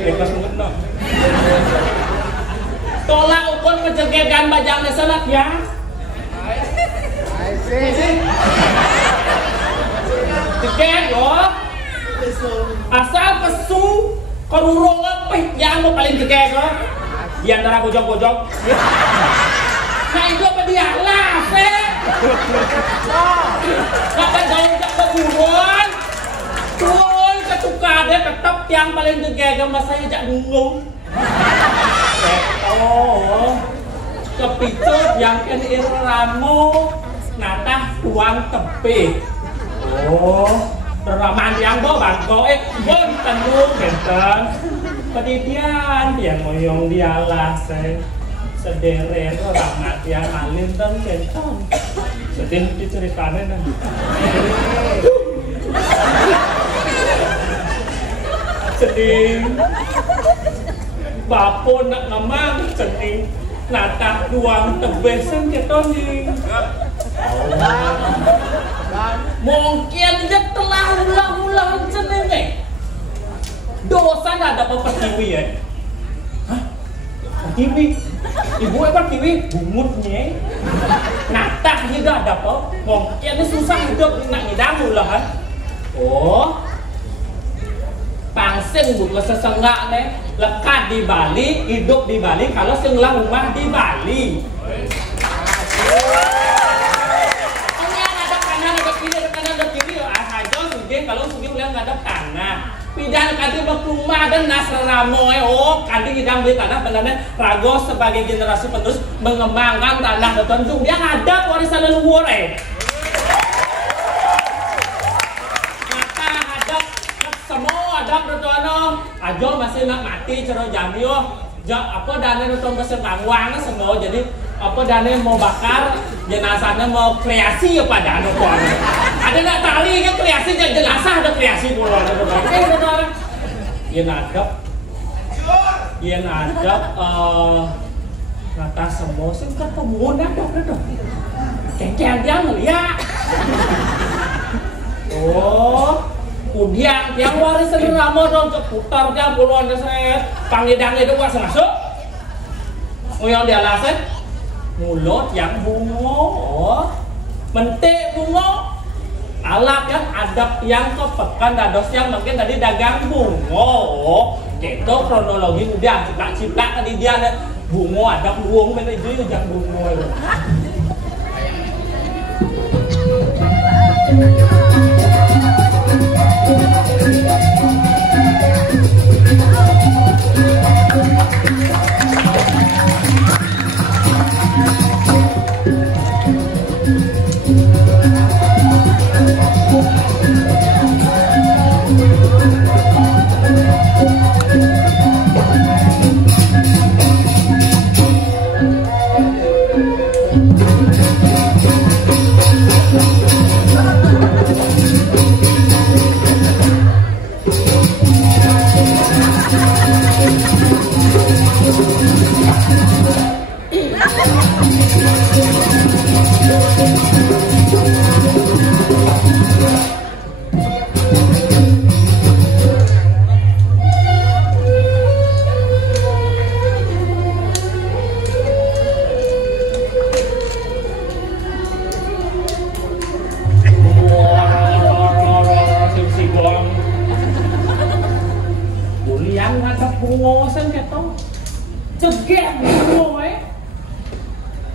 Lepas mengenok. Tolak ukur pencegahan bajang desa nak ya. Cegah yo. Asal pesu korurong apa yang mau paling cegah kok. Di antara gojok-gojok. Nah itu apa dia? Lah, Kapan jauh tak keburuan? Tuh, ketukar dia tetap yang paling gegega mas saya jak bingung. Oh, kepicut yang kan iramo natah tuang tepi. Oh, raman yang go bangko bon tenung genten. Pedidian yang moyong dialah saya sederet orang mati yang malin dan kenton sedih diceritakan nih sedih bapun nak ngamang sedih natah duang tebesen keton nih mungkin dia telah ulang-ulang seneng dosa nggak ada pertiwi ya? Hah? Pertiwi? Ibu pertiwi bungutnya. Natah juga ada apa? Mungkin susah hidup nak ngidam lah. Oh, pangsen bukan sesenggak nih. Lekat di Bali, hidup di Bali. Kalau senglah rumah di Bali. Oh ya ada kanan, ada kiri, ada kanan, ada kiri. Aja sudah kalau sudah ulang nggak ada tanah. Pidan kadi berkumah dan nasraramoy. Oh, kadi hidang beli tanah benar-benar Rago sebagai generasi penerus mengembangkan tanah tertentu. Dia ngadap warisan leluhur Maka hadap semua hadap tertono. Ajo masih nak mati cero jamio. Apa dana nonton pesen tangwang semua jadi apa dana mau bakar jenazahnya mau kreasi apa dana tuan. Ada nak tali kan kreasi jenazah ada kreasi pula ada orang. Ia nadap rata semua sih ketemu nadap itu. Kengkeng dia ngeliat. Oh. Kemudian yang warisan Ramadan seputar dia puluhan saya pangidang itu was masuk. Oh yang dia laset mulut yang bungo, mentik bungo, alat yang adab yang kepekan dados yang mungkin tadi dagang bungo. Itu kronologi udah cipta tadi dia ada bungo adab buang mana itu yang bungo. yang ngadap bunga sen keto. Cegek bunga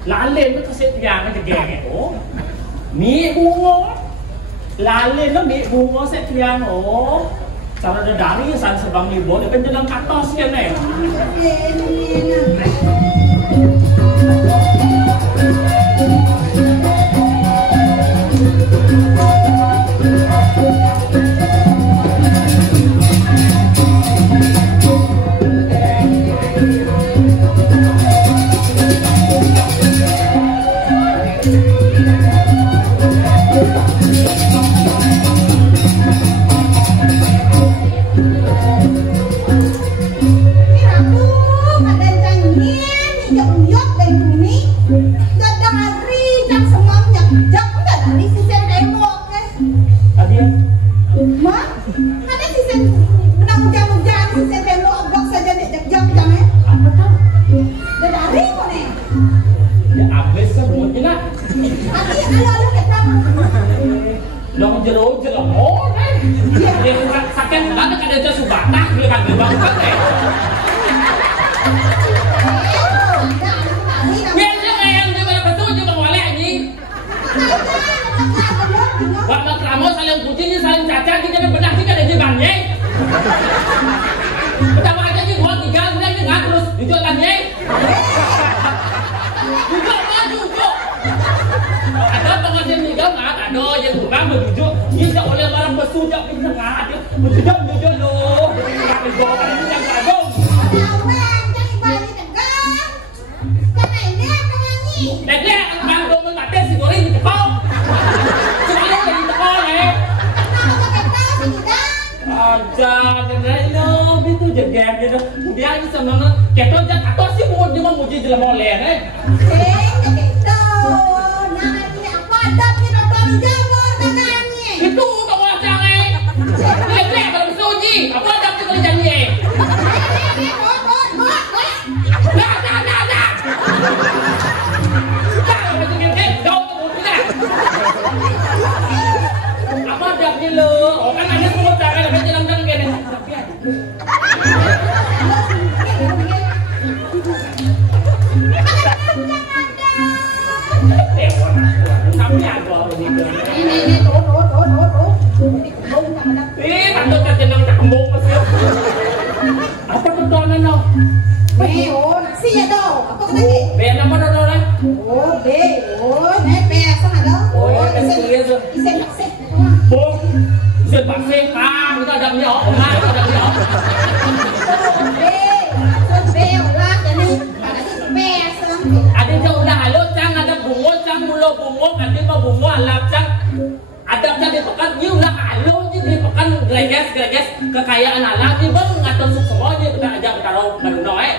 Lalen itu kasih tiang cegek oh. Mi bunga. Lalen itu mi bunga set tiang oh. Cara dari san sebang libo dia kan jalan katos kan eh. Kekayaan alam ni bang ngatur semuanya kita ajak taruh baru eh.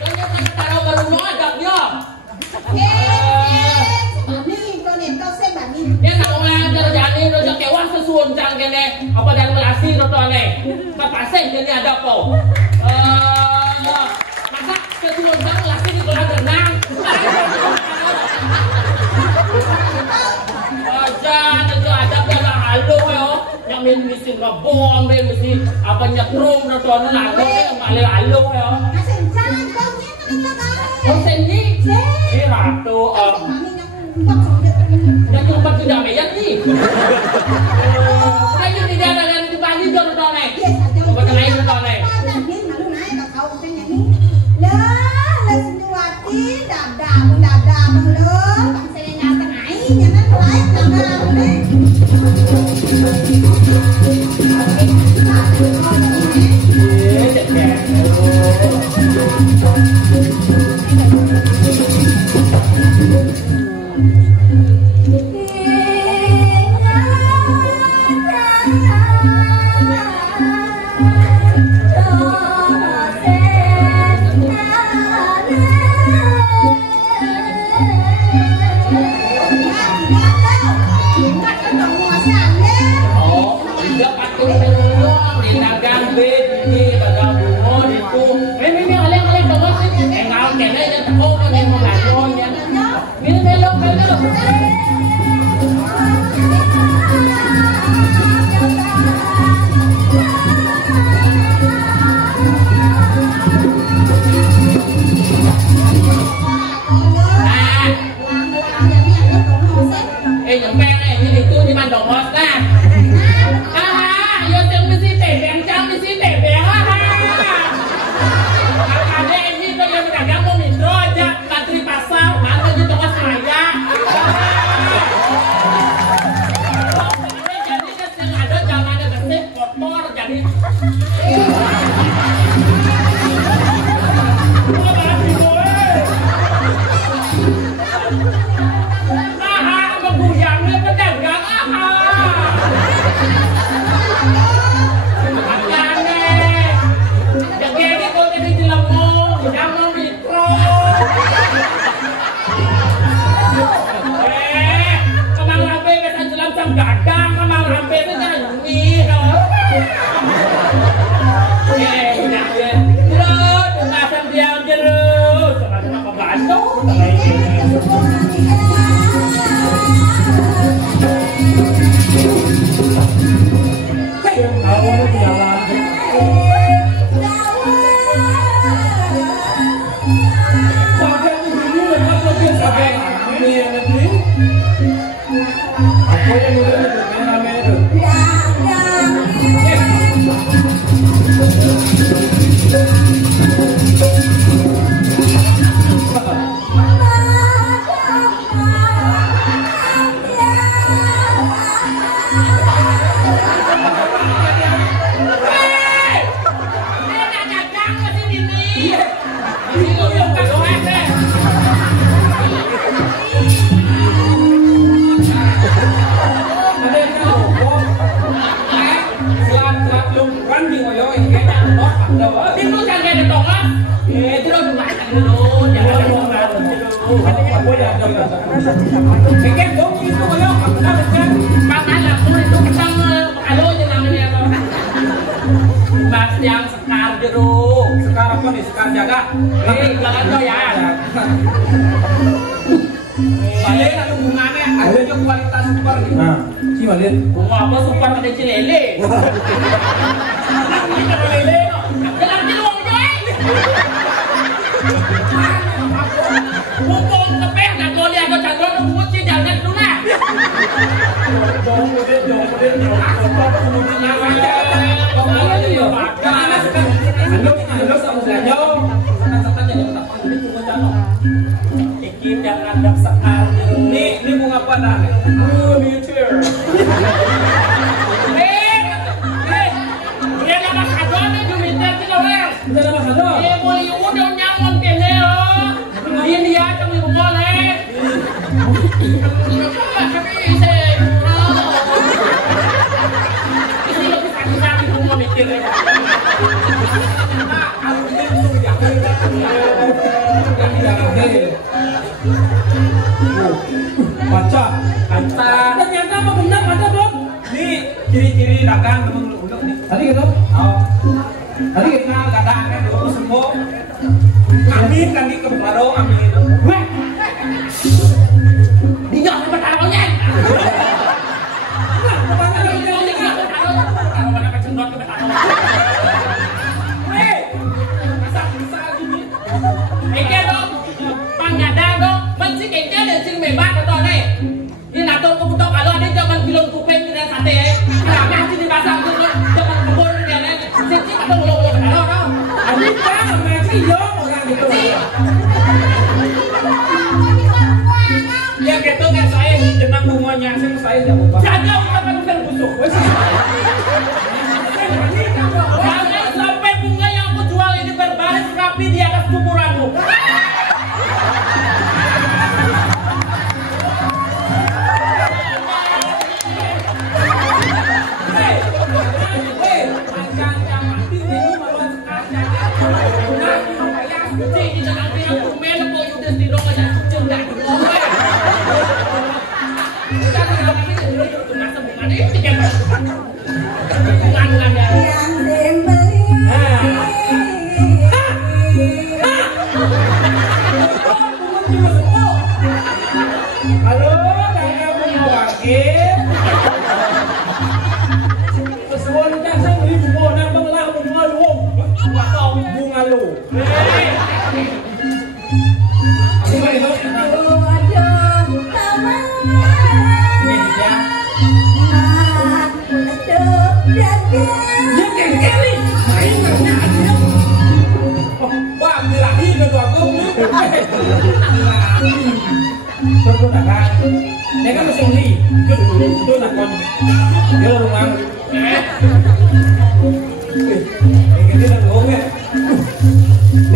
Katanya kita taruh baru adabnya. Dia nak orang terjadi roja kewan sesuon jang kene apa dan melasi roto ne. Pasien jadi ada apa? Masa sesuon jang melasi di kolam renang. Yang mesti ngebom, mesti apa nyetrum, nonton lagu, malah lalu ya. Oh seni, si ratu yang tempat tidak meyan ni. Kayu tidak ada yang dibagi tu nonton ni. Buat lain nonton ni. Lah, senyuati, dadah, belum. Bangsa yang nyata air, jangan lain dadah, boleh. Hãy subscribe cho kênh Ghiền Mì Gõ để không bỏ lỡ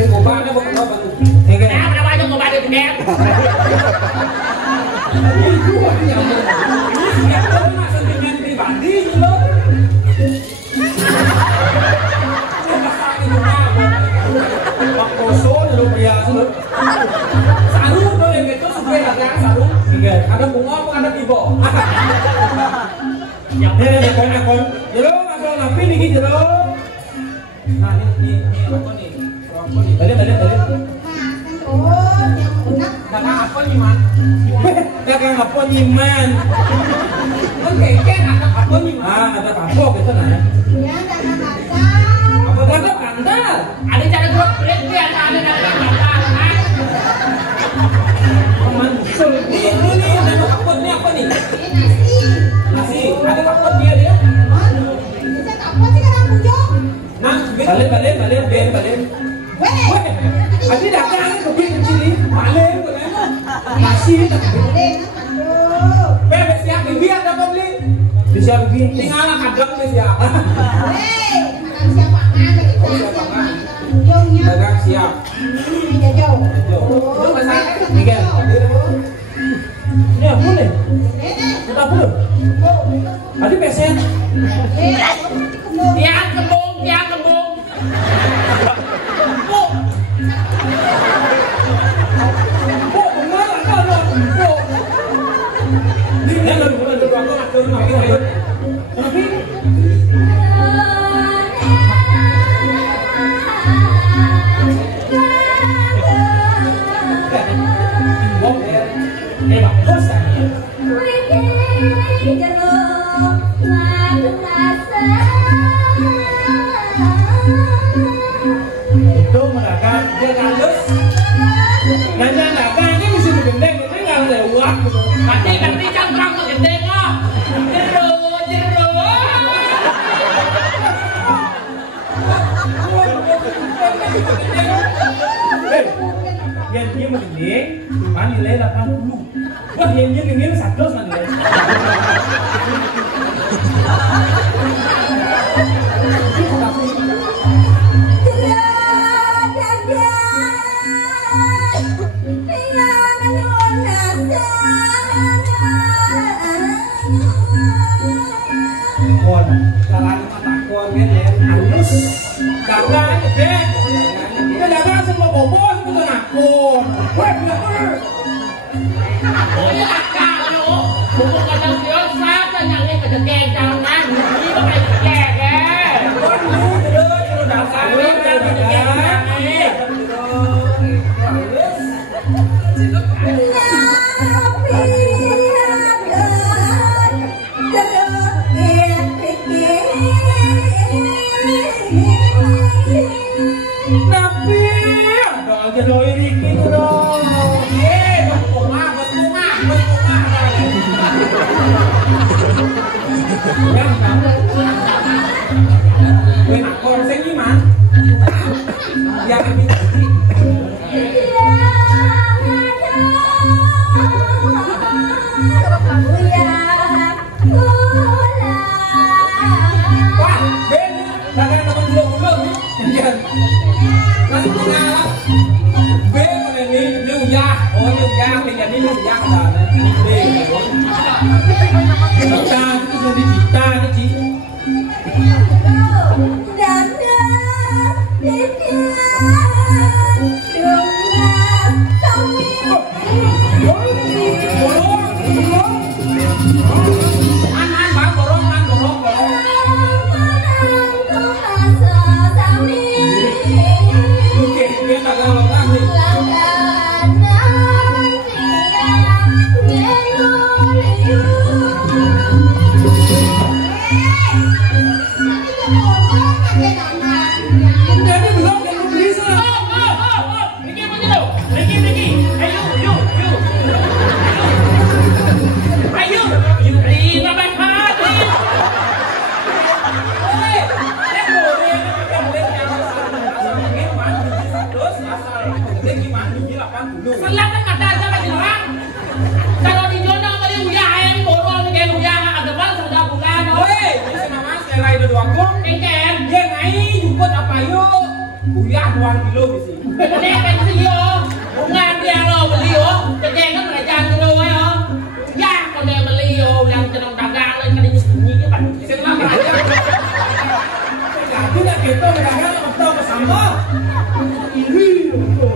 Ini ngobaknya bukan ngobak. Kenapa aja ngobak itu kan? Itu dia. Ini kan sentimen pribadi loh. Kosong lu biasa lu. Sarung tuh yang itu supaya dagang sarung. Iya. Ada bunga apa ada tibo? Yang ini akon. Jero akon ngapain nih jero? Nah ini apa nih? Balik. Dagang apa nyiman? Dagang apa nyiman? Oke, ada apa nyiman? Ada kapok gitu nah. Ya, dagang kandang. Apa dagang kandang? Ada cara grup berhenti ada dagang kandang. Teman, ini nama kapotnya apa nih? Nasi. Ada kapotnya dia? Bisa kapot sih kadang kunjung. Nah, balik. Weh, ada dagang kopi kecil ini, balik. Nasi. Bebe siap biar dapat beli. Bisa begini. Tinggal kadang deh siap. Makan siap makan kunjungnya. Dagang siap. Jauh. Itu masak. Tiga. Ini apa nih? Kita belum. Ada pesen. Tiang kembung. Itu mereka dia halus. Nanya ini mesti bergendeng, ini nggak lewat. Nanti cangkrang bergendeng ah. Jero. Yang dia bergendeng, cuma nilai 80. Wah yang ini 100 kan nilai. Caranya takon kan ya, halus. Dagang gede. Kita dagang semua bobo semua nakon. Weh, bener. Oh ya akak lo. Bobo kadang biasa nyangin kedekeng jangan. Ini pakai kedekeng ya. Jero dagang. Jero ini gitu. Bunga. Yang kamu. Enak konseng gimana? Yang ini. Wah, Ben, kalian teman belum nih? Iya. Masih pengalah. Lưu gia thì nhà đi lưu gia là đi chúng ta cứ đi chỉ ta cái chỉ ăn bán bò rong Oke, kita kalau nanti Selatan ada sama jelang. Kalau di zona kali uyah yang borong kayak uyah ada bal sudah bulan. Oi, ini sama Mas kayak lain doang kok. Engken, dia ngai jemput apa yuk? buyah 2 kilo di sini. Ini kan sih yo. Ngan dia lo beli yo. Cekeng kan kerajaan dulu yo. Ya kalau dia beli yo yang cenong dagang lain kan disembunyi ke pan. Setelah kerajaan. Jadi nak kita dagang betul ke sambal. Ini betul.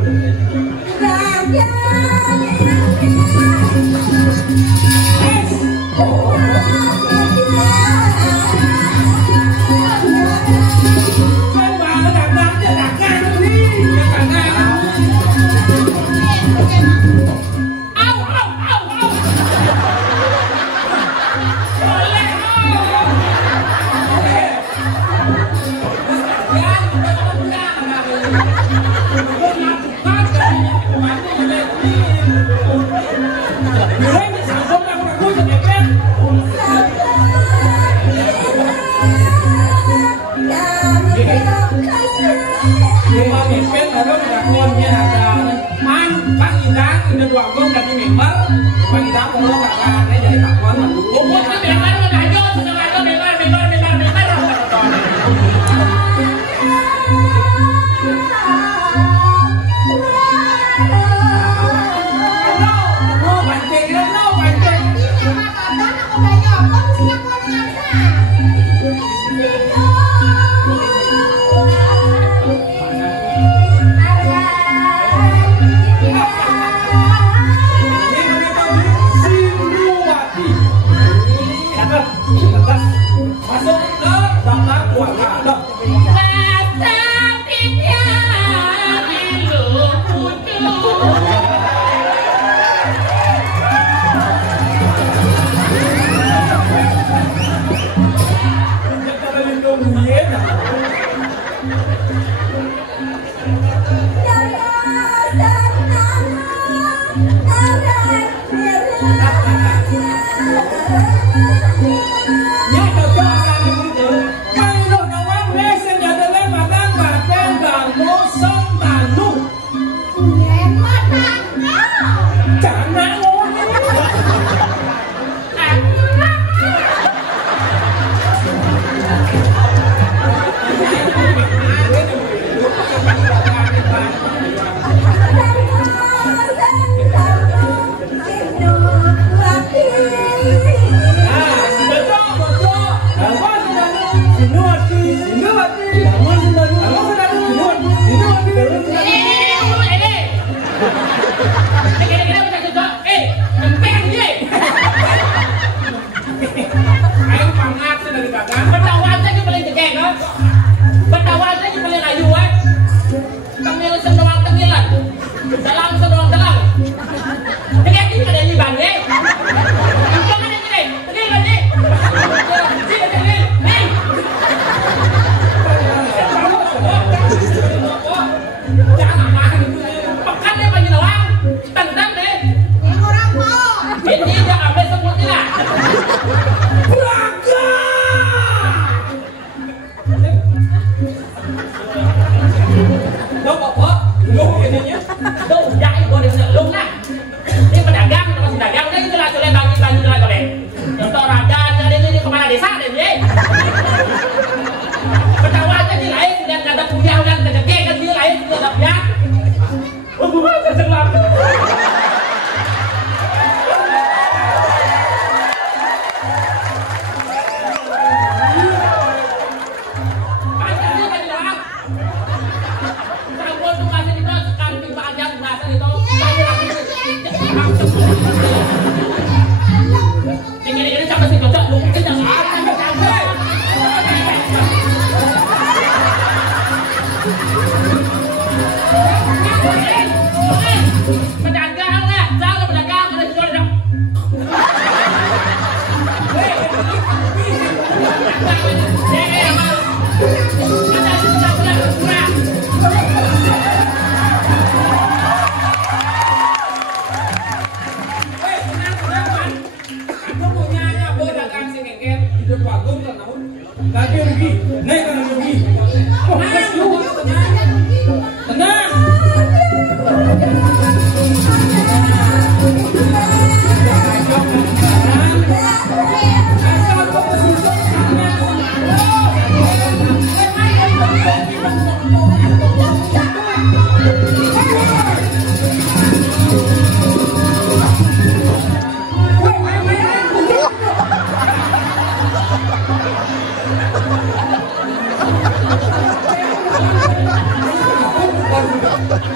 Tenang.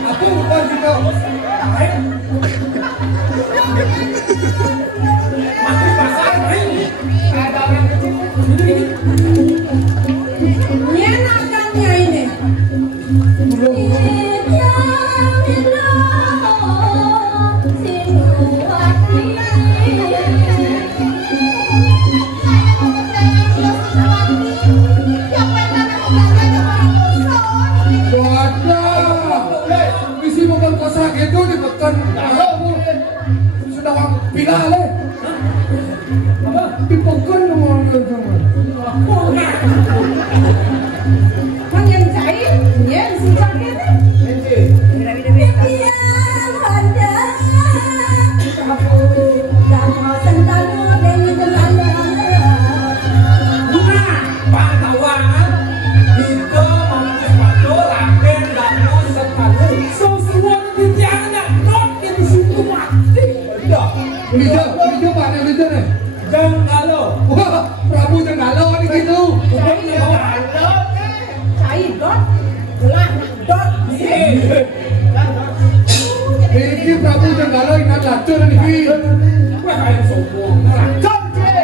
Aku bukan juga. Mati pasar, ada orang kecil. Nyenakannya ini. Misi bukan kosa gitu ditekan. Sudah wang pilah le. Dipekan ngomong gitu. Kan yang cair, yang sejak ini. Yang ada dan mau sentalu dengan jelala. Pantauan itu membantu rapen dan sekalu. Semua bicara not di situ mati. Lijo Pak Lijo nih. Jenggalo. Wah, Prabu Jenggalo ini gitu. Cair dot, belah dot. Ini Prabu Jenggalo ingat lacur ini. Wah, ayo sombong. Racun je.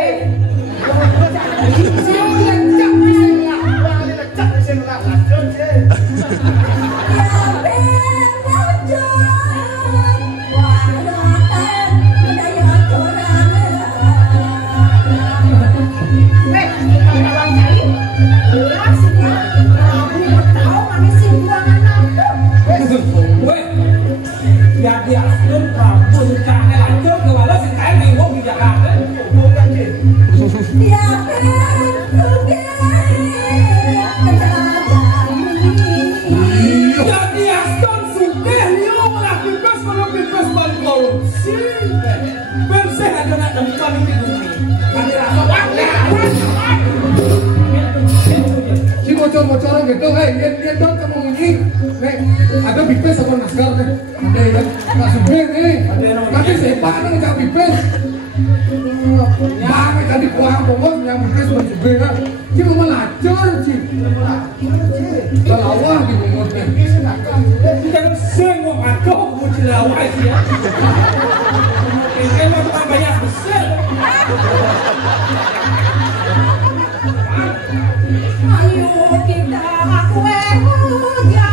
Si bocor-bocoran gitu, dia dong kamu ini, ada bipes sama naskar nih, ada ya, nggak subir nih, nanti sepan nih nggak bipes, nah tadi kuah pokok yang bipes sama subir kan, si mau lacur sih, kelawah di bungkusnya, Kita semua aku mucilawai sih ya. Ini mau tambahnya besar. Ayo kita kue hujan.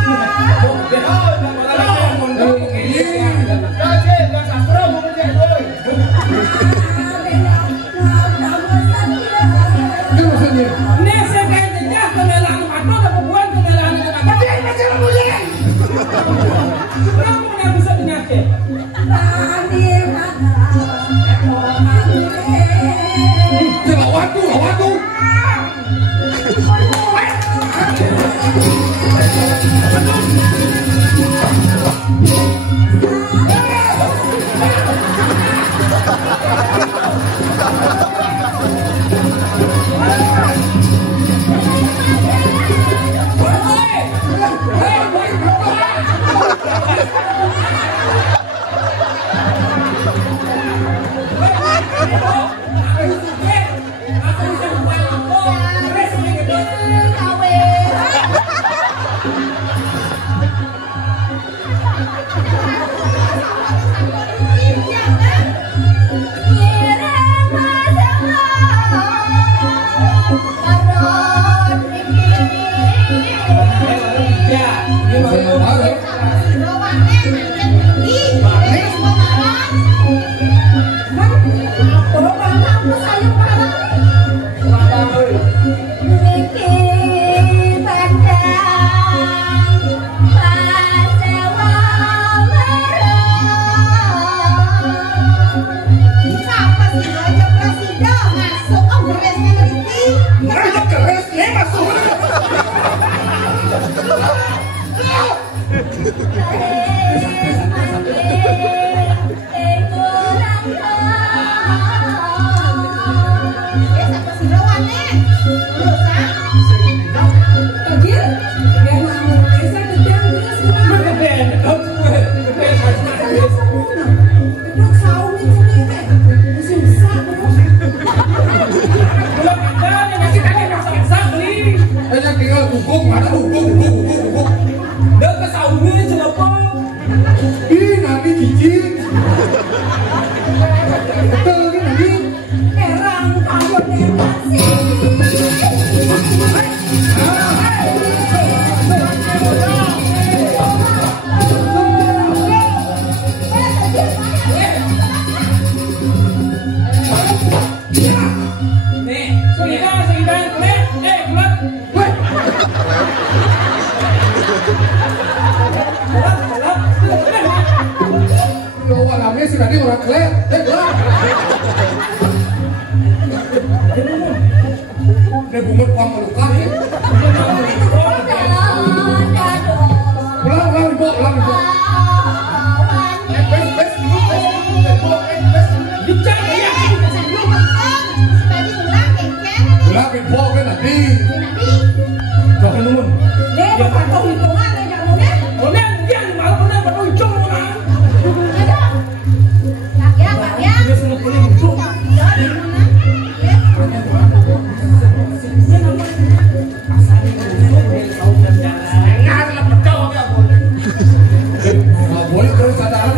itu maksudnya, Ini saya kayak jejak kemelaan aku atau bukan kemelaan itu apa? Dia masih rebutin. Kamu yang bisa dinyakit. lawan tuh, Hanya tinggal hukum, mana hukum. Dia ke saumi kenapa? Ih, nanti cicing. Betul kan nanti? Erang kamu depresi. Nih, sekitar, kelet. Kelet. Lo orangnya sih tadi orang kelet, gelap. Ini bumut pamalukan ya. Ulang ibu. Ulang ibu kan nanti. Jangan numun. Dia pakai hitungan deh kamu deh. Benar, dia malah benar berujung orang. Dia semua boleh ujung. Nggak boleh terus sadar.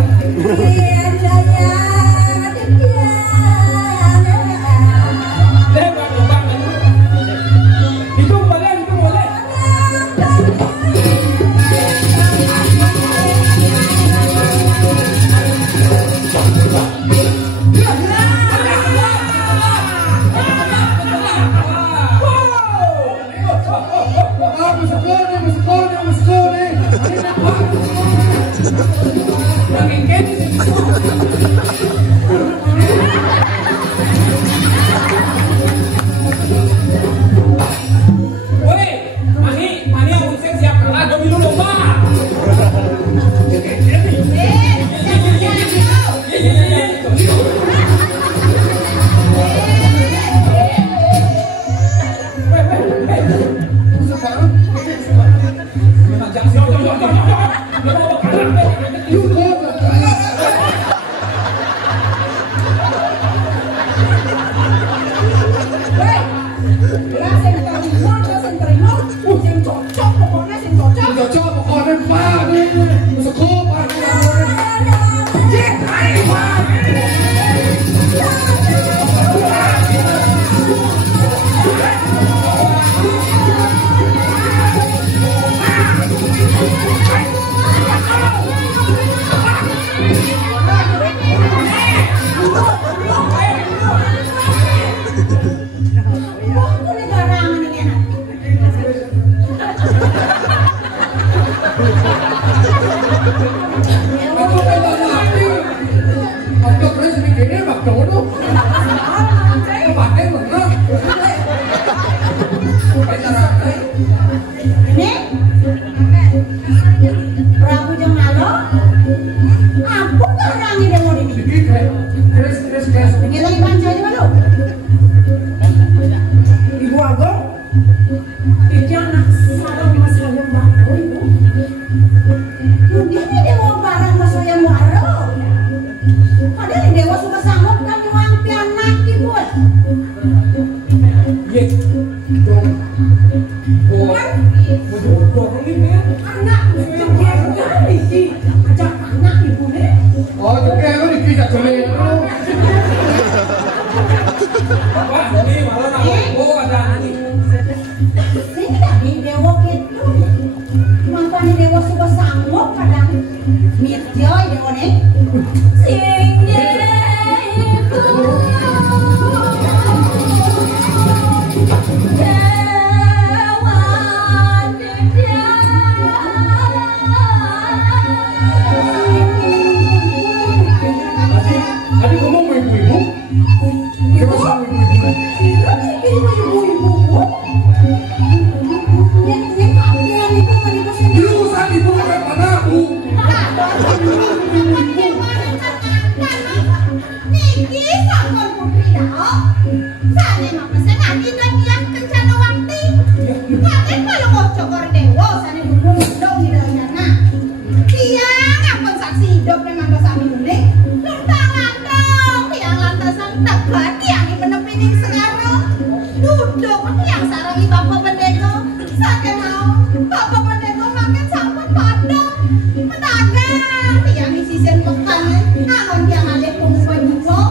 Sakit mau, bapak pendeta makin sampun padang. Pedagang, yang isian pekan, anon dia ngalih punggung juga.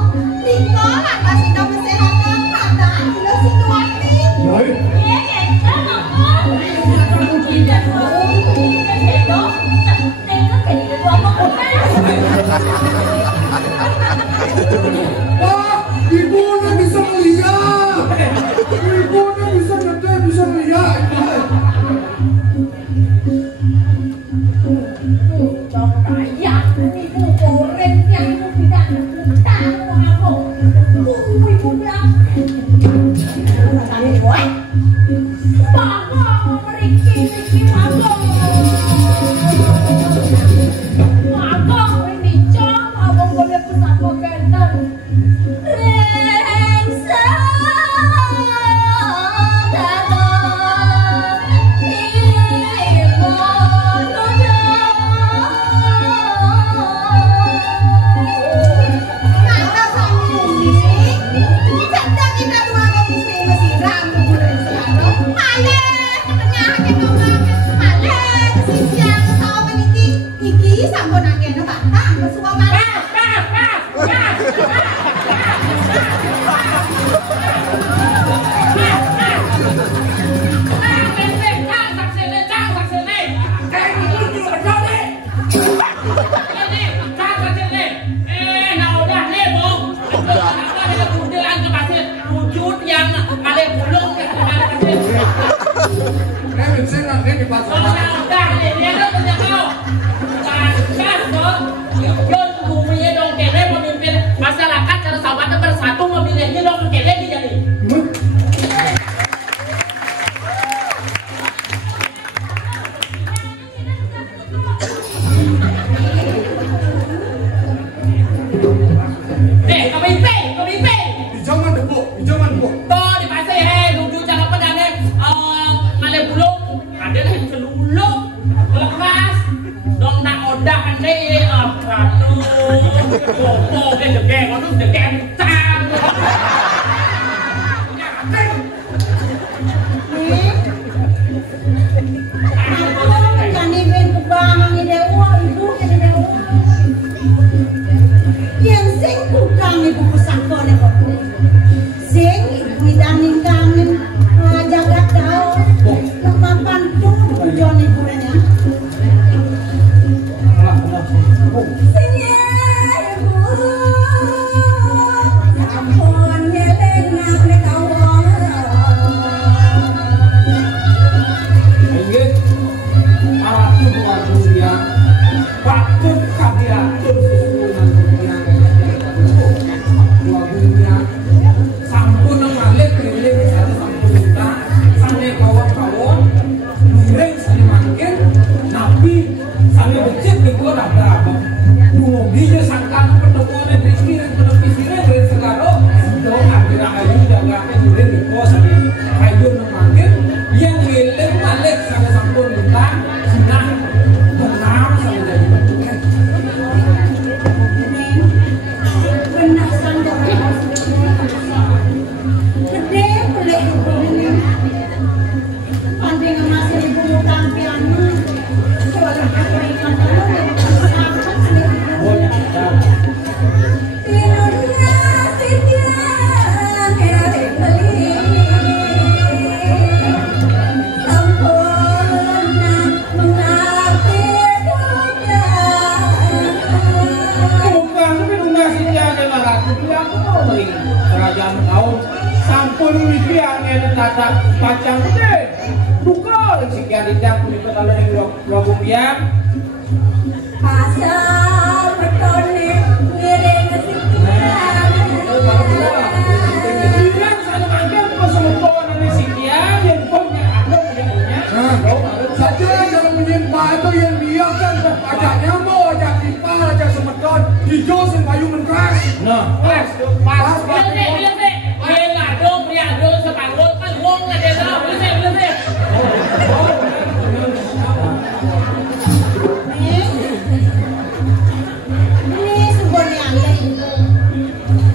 Tinggal kasih tahu kesehatan, keadaan udah situasi. Wah, ibunya bisa melihat. Ibunya bisa ngetek, bisa melihat.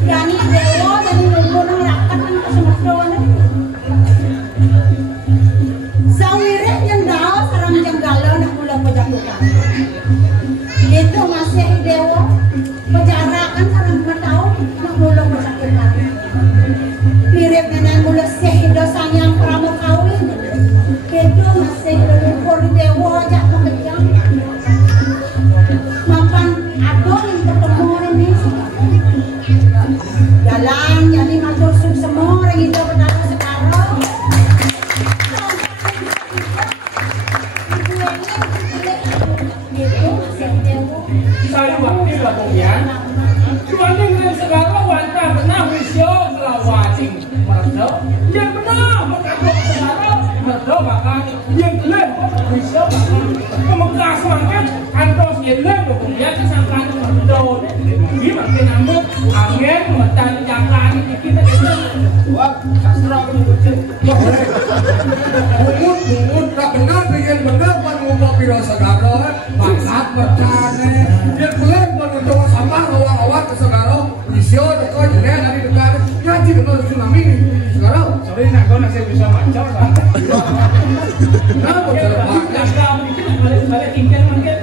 Berani dewa dan nunggu nang rapat kan kesemedot. Itu masih dewa pejarakan karena bertahun menggulung sakit hati. Mirip dengan mula dosanya yang pramu kawin. Itu masih leluhur dewa jak mengejar. Mapan adon ketemu ini. Jalan jadi matur suk semua orang itu bertaruh sekarang. Saya waktu lah kemudian. Dibanding dengan sekarang wanita benar visio selawajing merdo. Yang benar mengkabuk sekarang merdo bahkan yang gelap visio bahkan pemegas makan antos gelap kemudian kesangkaan merdo. Ini makin nambut angin medan jalan kita itu. Wah sastra kemudian. Bungut tak benar dengan benar pan ngomong piro sekarang bangsat bercane dia kelem pan untuk sama awak-awak ke sekarang isyo teko jelek dari dekat ngaji kena tsunami sekarang Sorry nak kau nak saya bisa macam lah. kenapa terlalu Jaga mungkin balik tinggal mungkin.